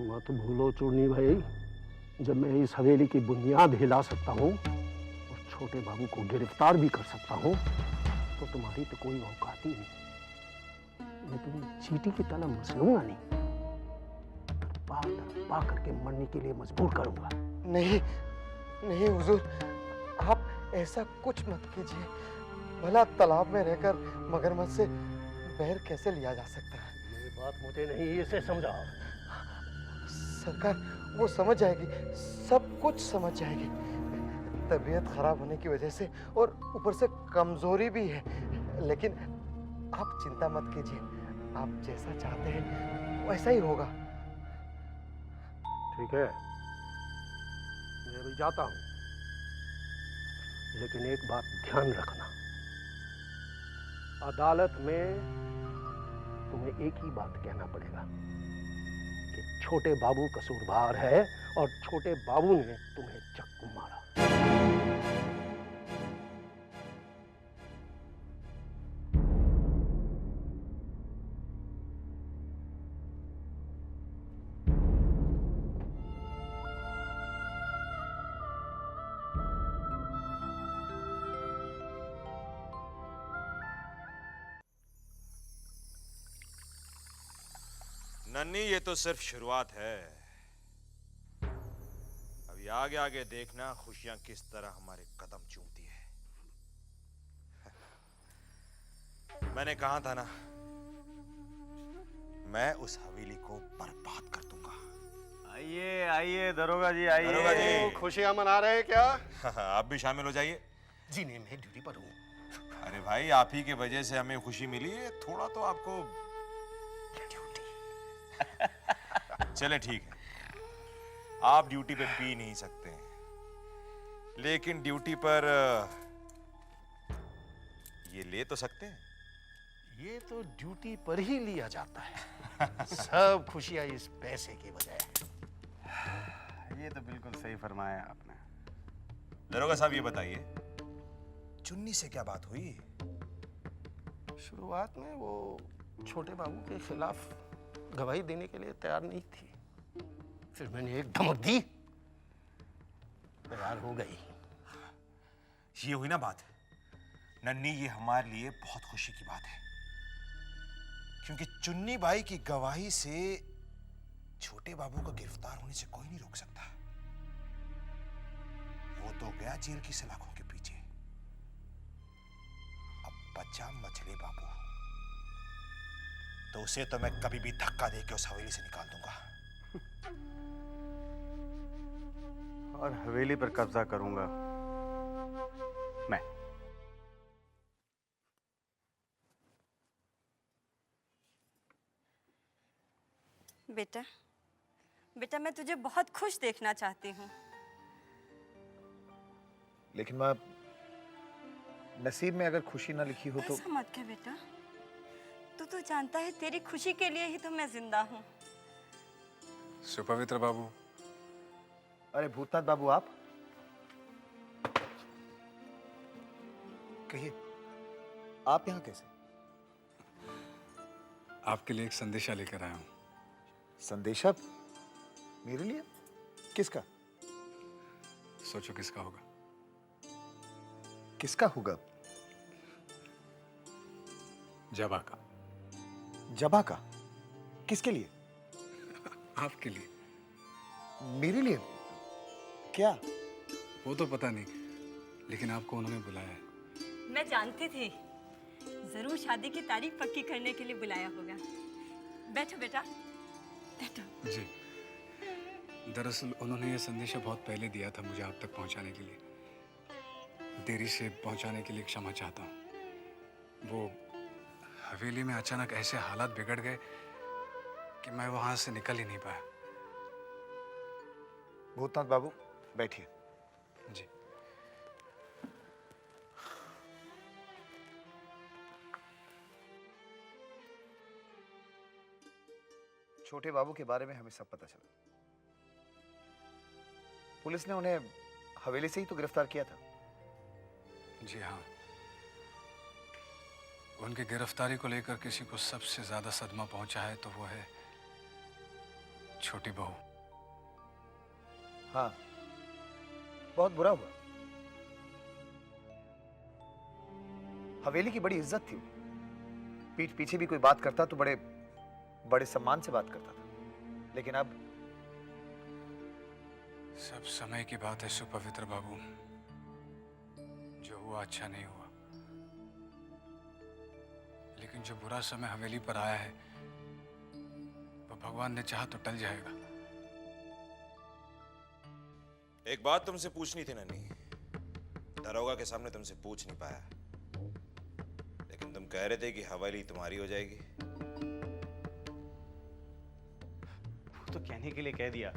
मत भूलो चूर्णी भाई, जब मैं इस हवेली की बुनियाद हिला सकता हूँ और छोटे बाबू को गिरफ्तार भी कर सकता हूँ, तो तुम्हारी तो कोई औकात ही नहीं। मैं तुम्हें चींटी की तरह मसलूंगा नहीं, पा करके मरने के लिए मजबूर करूंगा। नहीं नहीं हुजूर, आप ऐसा कुछ मत कीजिए। भला तालाब में रहकर मगरमच्छ से बैर कैसे लिया जा सकता है? ये बात मुझे नहीं, इसे समझाओ। सरकार वो समझ जाएगी, सब कुछ समझ जाएगी। तबीयत खराब होने की वजह से और ऊपर से कमजोरी भी है, लेकिन आप चिंता मत कीजिए। आप जैसा चाहते हैं वैसा ही होगा। ठीक है, मैं भी जाता हूं, लेकिन एक बात ध्यान रखना, अदालत में तुम्हें एक ही बात कहना पड़ेगा कि छोटे बाबू कसूरवार है और छोटे बाबू ने तुम्हें चक्कू मारा। नन्ही, ये तो सिर्फ शुरुआत है। अभी आगे आगे देखना खुशियां किस तरह हमारे कदम चूमती है। मैंने कहा था ना, मैं उस हवेली को बर्बाद कर दूंगा। आइए आइए दरोगा जी, आइए। दरोगा जी, खुशियां मना रहे हैं क्या? आप भी शामिल हो जाइए। जी नहीं, मैं ड्यूटी पर हूँ। अरे भाई, आप ही की वजह से हमें खुशी मिली है, थोड़ा तो आपको चले ठीक है, आप ड्यूटी पे पी नहीं सकते, लेकिन ड्यूटी पर ये ले तो सकते हैं। ये तो ड्यूटी पर ही लिया जाता है। सब खुशियां इस पैसे की वजह है। ये तो बिल्कुल सही फरमाया आपने। दरोगा साहब, ये बताइए, चुन्नी से क्या बात हुई? शुरुआत में वो छोटे बाबू के खिलाफ गवाही देने के लिए तैयार नहीं थी, फिर मैंने एक धमक दी, तैयार हो गई। ये हुई ना बात। नन्ही, ये हमारे लिए बहुत खुशी की बात है, क्योंकि चुन्नी बाई की गवाही से छोटे बाबू को गिरफ्तार होने से कोई नहीं रोक सकता। वो तो गया जेल की सलाखों के पीछे। अब बचा मछली बाबू, तो उसे तो मैं कभी भी धक्का देके उस हवेली से निकाल दूंगा। और हवेली पर कब्जा करूंगा मैं। बेटा, बेटा मैं तुझे बहुत खुश देखना चाहती हूँ। लेकिन माँ, नसीब में अगर खुशी ना लिखी हो तो। ऐसा मत कह बेटा, तू तो जानता है तेरी खुशी के लिए ही तो मैं जिंदा हूँ। सुपवित्र बाबू। अरे भूतनाथ बाबू, आप कहिए, आप यहाँ कैसे? आपके लिए एक संदेशा लेकर आया हूँ। संदेशा? मेरे लिए? किसका? सोचो किसका होगा। किसका होगा? जबा का। जबा का? किसके लिए? आपके लिए। मेरे लिए? क्या? वो तो पता नहीं, लेकिन आपको उन्होंने बुलाया है। मैं जानती थी, जरूर शादी की तारीख पक्की करने के लिए बुलाया होगा। बैठो बेटा, बैठो। जी, दरअसल उन्होंने ये संदेशा बहुत पहले दिया था मुझे आप तक पहुंचाने के लिए। देरी से पहुंचाने के लिए क्षमा चाहता हूँ। वो हवेली में अचानक ऐसे हालात बिगड़ गए कि मैं वहां से निकल ही नहीं पाया। भूतनाथ बाबू बैठिए। जी। छोटे बाबू के बारे में हमें सब पता चला। पुलिस ने उन्हें हवेली से ही तो गिरफ्तार किया था। जी हाँ, उनकी गिरफ्तारी को लेकर किसी को सबसे ज्यादा सदमा पहुंचा है तो वो है छोटी बहू। हाँ, बहुत बुरा हुआ। हवेली की बड़ी इज्जत थी। पीठ पीछे भी कोई बात करता तो बड़े बड़े सम्मान से बात करता था, लेकिन अब सब समय की बात है सुपवित्र बाबू। जो हुआ अच्छा नहीं हुआ, लेकिन जो बुरा समय हवेली पर आया है वो भगवान ने चाहा तो टल जाएगा। एक बात तुमसे पूछनी थी नन्ही, दरोगा के सामने तुमसे पूछ नहीं पाया, लेकिन तुम कह रहे थे कि हवेली तुम्हारी हो जाएगी। वो तो कहने के लिए कह दिया,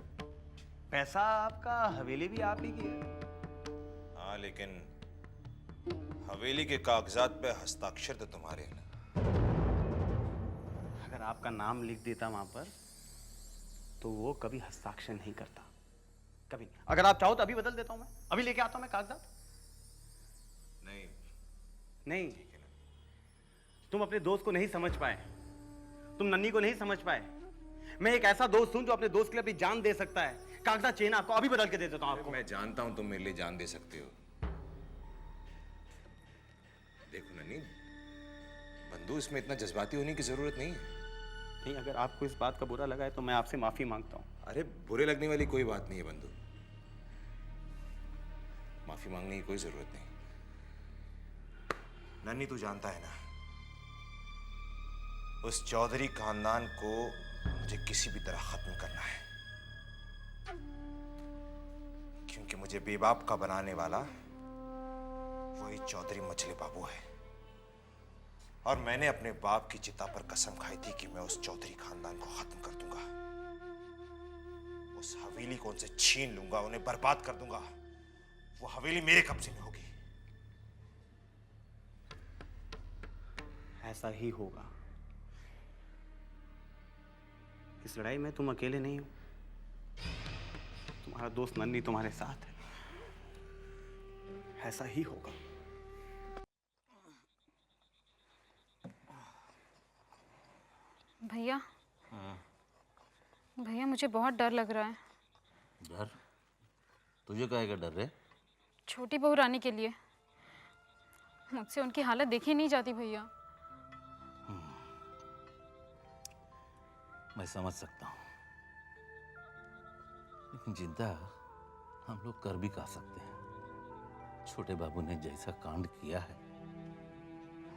पैसा आपका, हवेली भी आप ही की है। हाँ, लेकिन हवेली के कागजात पे हस्ताक्षर तो तुम्हारे हैं ना। अगर आपका नाम लिख देता वहां पर तो वो कभी हस्ताक्षर नहीं करता, कभी नहीं। अगर आप चाहो तो अभी बदल देता हूं, मैं अभी लेके आता हूं मैं कागजात। नहीं नहीं, तुम अपने दोस्त को नहीं समझ पाए, तुम नन्ही को नहीं समझ पाए। मैं एक ऐसा दोस्त हूं जो अपने दोस्त के लिए अपनी जान दे सकता है। कागजात चाहिए ना आपको, अभी बदल के दे देता हूं आपको। मैं जानता हूं तुम मेरे लिए जान दे सकते हो। देखो नन्ही, बंधु, इसमें इतना जज्बाती होने की जरूरत नहीं है। नहीं, अगर आपको इस बात का बुरा लगा है तो मैं आपसे माफी मांगता हूं। अरे बुरे लगने वाली कोई बात नहीं है बंधु, माफी मांगने की कोई जरूरत नहीं। नन्ही, तू जानता है ना, उस चौधरी खानदान को मुझे किसी भी तरह खत्म करना है, क्योंकि मुझे बेबाप का बनाने वाला वही चौधरी मछली बाबू है। और मैंने अपने बाप की चिता पर कसम खाई थी कि मैं उस चौधरी खानदान को खत्म कर दूंगा, उस हवेली को उनसे छीन लूंगा, उन्हें बर्बाद कर दूंगा। वो हवेली मेरे कब्जे में होगी। ऐसा ही होगा। इस लड़ाई में तुम अकेले नहीं हो, तुम्हारा दोस्त नन्ही तुम्हारे साथ है। ऐसा ही होगा। भैया, भैया मुझे बहुत डर लग रहा है। डर? तुझे काहे का डर है? छोटी बहू रानी के लिए। मुझसे उनकी हालत देखी नहीं जाती भैया। मैं समझ सकता हूँ, लेकिन चिंता हम लोग कर भी कह सकते हैं। छोटे बाबू ने जैसा कांड किया है,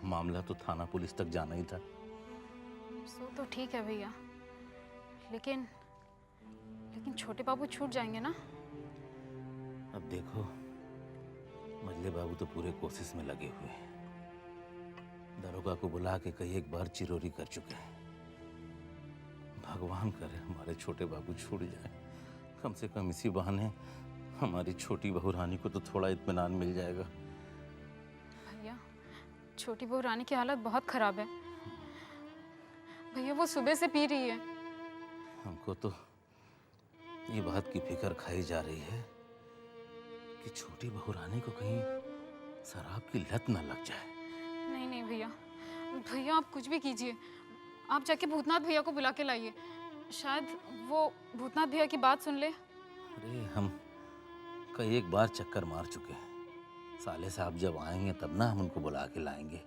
मामला तो थाना पुलिस तक जाना ही था। सो तो ठीक है भैया, लेकिन छोटे बाबू छूट जाएंगे ना? अब देखो, मजले बाबू तो पूरे कोशिश में लगे हुए हैं। दरोगा को बुला के कई एक बार चिरोरी कर चुके हैं। भगवान करे हमारे छोटे बाबू छूट जाए, कम से कम इसी बहाने हमारी छोटी बहू रानी को तो थोड़ा इत्मीनान मिल जाएगा। भैया, छोटी बहू रानी की हालत बहुत खराब है भैया, वो सुबह से पी रही है। हमको तो ये बात की फिक्र खाई जा रही है कि छोटी बहू रानी को कहीं शराब की लत ना लग जाए। नहीं नहीं भैया, भैया आप कुछ भी कीजिए, आप जाके भूतनाथ भैया को बुला के लाइए, शायद वो भूतनाथ भैया की बात सुन ले। अरे हम कई एक बार चक्कर मार चुके हैं, साले साहब जब आएंगे तब ना हम उनको बुला के लाएंगे।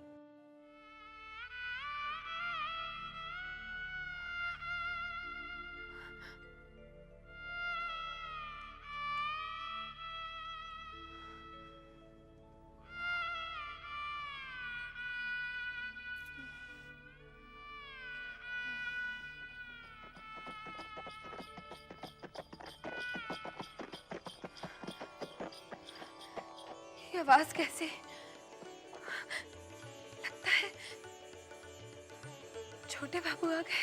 ये आवाज कैसे? लगता है छोटे बाबू आ गए।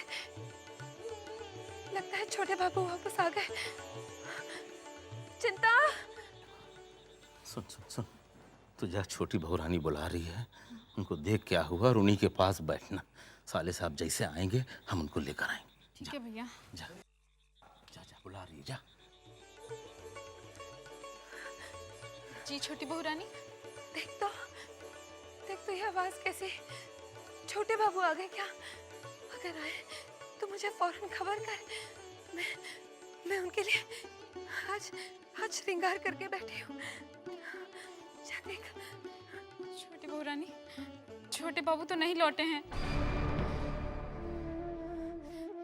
लगता है छोटे बाबू वापस आ गए। चिंता। सुन सुन सुन, तुझे छोटी बहू रानी बुला रही है, उनको देख क्या हुआ और उन्हीं के पास बैठना। साले साहब जैसे आएंगे हम उनको लेकर आएंगे। ठीक है भैया। जा जा जा, बुला रही है, जा। जी छोटी बहू रानी। देख तो ये आवाज कैसी। छोटे बाबू आ गए क्या? अगर आए तो मुझे फौरन खबर कर। मैं उनके लिए आज श्रृंगार करके बैठी हूँ। जा देख। छोटी बहू रानी, छोटे बाबू तो नहीं लौटे हैं।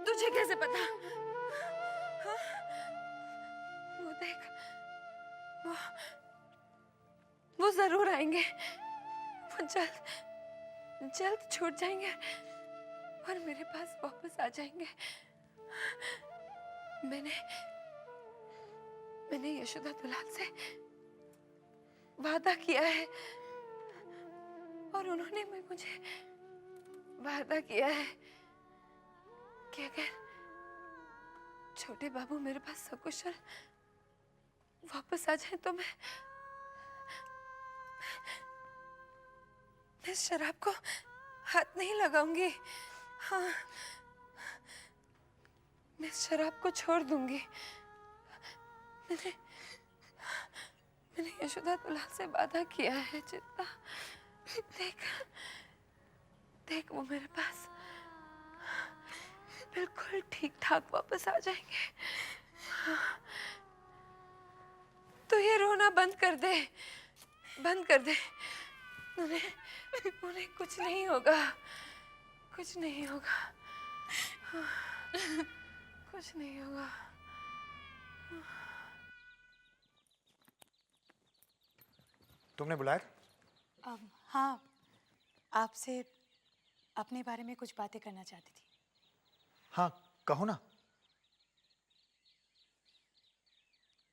तुझे कैसे पता? हाँ? वो देख, वो जरूर आएंगे। वो जल्द छूट जाएंगे और मेरे पास वापस आ जाएंगे। मैंने यशोदा दुलाल से वादा किया है और उन्होंने मुझे वादा किया है कि अगर छोटे बाबू मेरे पास सकुशल वापस आ जाए तो मैं शराब को हाथ नहीं लगाऊंगी। हाँ, मैं शराब को छोड़ दूंगी। मैंने यशोदा दुलाल से वादा किया है। चिंता, देख वो मेरे पास बिल्कुल ठीक ठाक वापस आ जाएंगे। तो ये रोना बंद कर दे। उन्हें कुछ नहीं होगा। कुछ नहीं होगा। तुमने बुलाया? हाँ, आपसे अपने बारे में कुछ बातें करना चाहती थी। हाँ, कहो ना।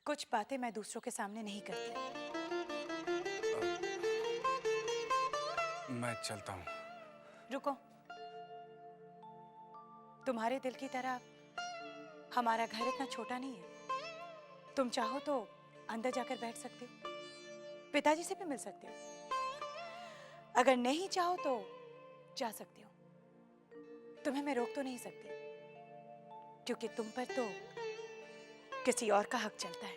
कुछ बातें मैं दूसरों के सामने नहीं करती। मैं चलता हूँ। रुको। तुम्हारे दिल की तरह हमारा घर इतना छोटा नहीं है। तुम चाहो तो अंदर जाकर बैठ सकते हो, पिताजी से भी मिल सकते हो। अगर नहीं चाहो तो जा सकते हो। तुम्हें मैं रोक तो नहीं सकती, क्योंकि तुम पर तो किसी और का हक चलता है।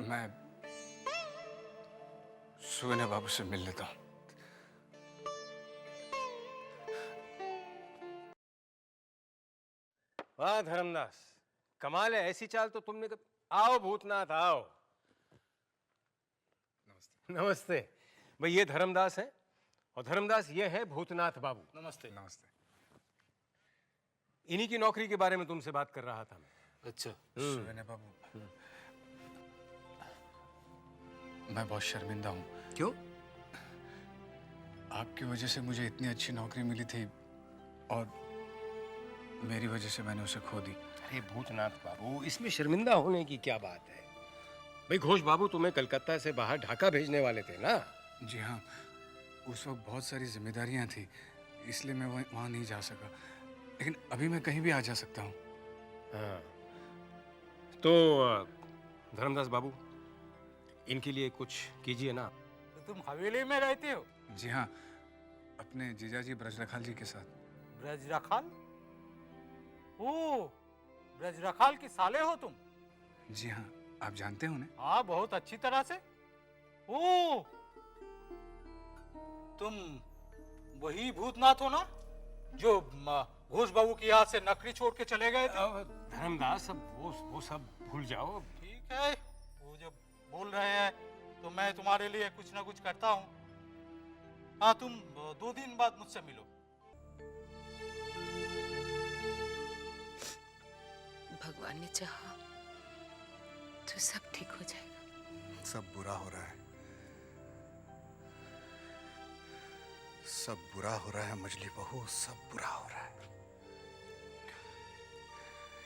मैं सुगन्या बाबू से मिल लेता हूँ। वाह धर्मदास, कमाल है। ऐसी चाल तो तुमने आओ भूतनाथ आओ। नमस्ते। भाई ये धर्मदास है और धर्मदास ये है भूतनाथ बाबू। नमस्ते। नमस्ते। इन्हीं की नौकरी के बारे में तुमसे बात कर रहा था मैं। अच्छा। सुगन्या बाबू, मैं बहुत शर्मिंदा हूँ। क्यों? आपकी वजह से मुझे इतनी अच्छी नौकरी मिली थी और मेरी वजह से मैंने उसे खो दी। अरे भूतनाथ बाबू, इसमें शर्मिंदा होने की क्या बात है? भाई घोष बाबू तुम्हें कलकत्ता से बाहर ढाका भेजने वाले थे ना? जी हाँ, उस वक्त बहुत सारी जिम्मेदारियां थी, इसलिए मैं वहाँ नहीं जा सका। लेकिन अभी मैं कहीं भी आ जा सकता हूँ। हाँ, तो धर्मदास बाबू इनके लिए कुछ कीजिए ना। तो तुम हवेली में रहते हो? जी हाँ, अपने जीजाजी ब्रजरखाल जी के साथ। ब्रजरखाल? ओ, ब्रजरखाल की साले हो तुम? जी हाँ, आप जानते हो उन्हें? हाँ, बहुत अच्छी तरह से। ओ, तुम वही भूतनाथ हो ना जो घोष बाबू की यहाँ से नकली छोड़ के चले गए थे? धर्मदास, अब वो सब भूल जाओ। ठीक है, वो जब बोल रहे हैं तो मैं तुम्हारे लिए कुछ ना कुछ करता हूँ। हाँ, तुम 2 दिन बाद मुझसे मिलो। भगवान ने चाहा तो सब ठीक हो जाएगा। सब बुरा हो रहा है, सब बुरा हो रहा है मजली बहू, सब बुरा हो रहा है।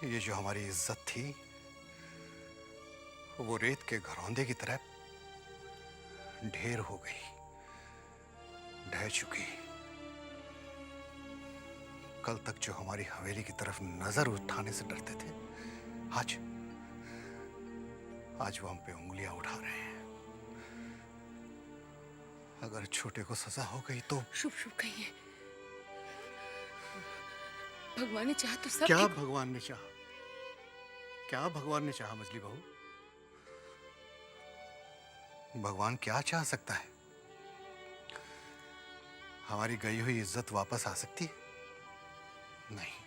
ये जो हमारी इज्जत थी वो रेत के घरौंदे की तरह ढेर हो गई, ढह चुकी। कल तक जो हमारी हवेली की तरफ नजर उठाने से डरते थे, आज वो हम पे उंगलियां उठा रहे हैं। अगर छोटे को सजा हो गई तो शुभ शुभ कहिए। भगवान ने चाहा तो सब क्या भगवान ने चाहा? क्या भगवान ने चाहा मछली बहू? भगवान क्या चाह सकता है? हमारी गई हुई इज्जत वापस आ सकती है? नहीं।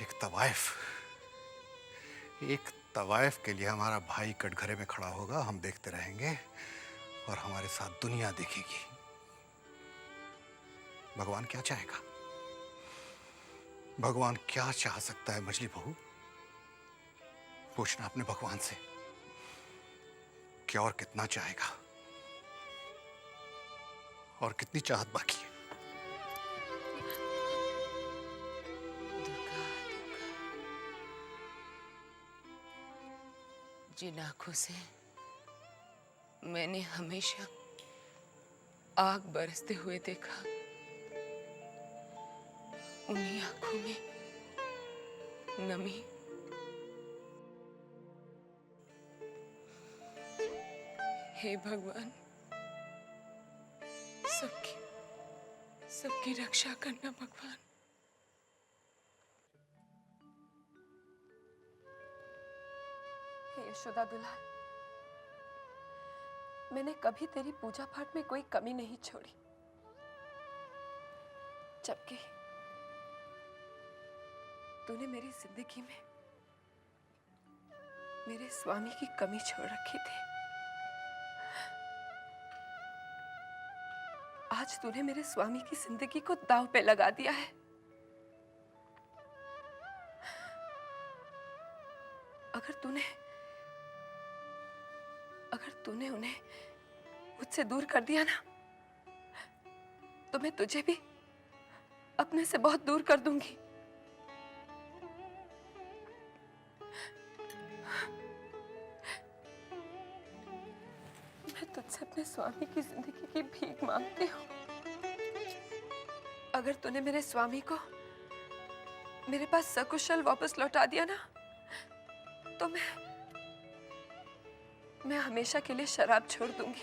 एक तवाइफ के लिए हमारा भाई कटघरे में खड़ा होगा, हम देखते रहेंगे और हमारे साथ दुनिया देखेगी। भगवान क्या चाहेगा? भगवान क्या चाह सकता है मछली बहू? पूछना अपने भगवान से क्या और कितना चाहेगा और कितनी चाहत बाकी है। जिन आंखों से मैंने हमेशा आग बरसते हुए देखा, उन्हीं आंखों में नमी, हे भगवान, सबकी रक्षा करना भगवान। हे यशोदा दुलार, मैंने कभी तेरी पूजा पाठ में कोई कमी नहीं छोड़ी, जबकि तूने मेरी जिंदगी में मेरे स्वामी की कमी छोड़ रखी थी। आज तूने मेरे स्वामी की जिंदगी को दांव पे लगा दिया है। अगर तूने उन्हें मुझसे दूर कर दिया ना, तो मैं तुझे भी अपने से बहुत दूर कर दूंगी। मैं तुझसे अपने स्वामी की जिंदगी की भीख मांगती हूँ। अगर तूने मेरे स्वामी को मेरे पास सकुशल वापस लौटा दिया ना, तो मैं हमेशा के लिए शराब छोड़ दूंगी।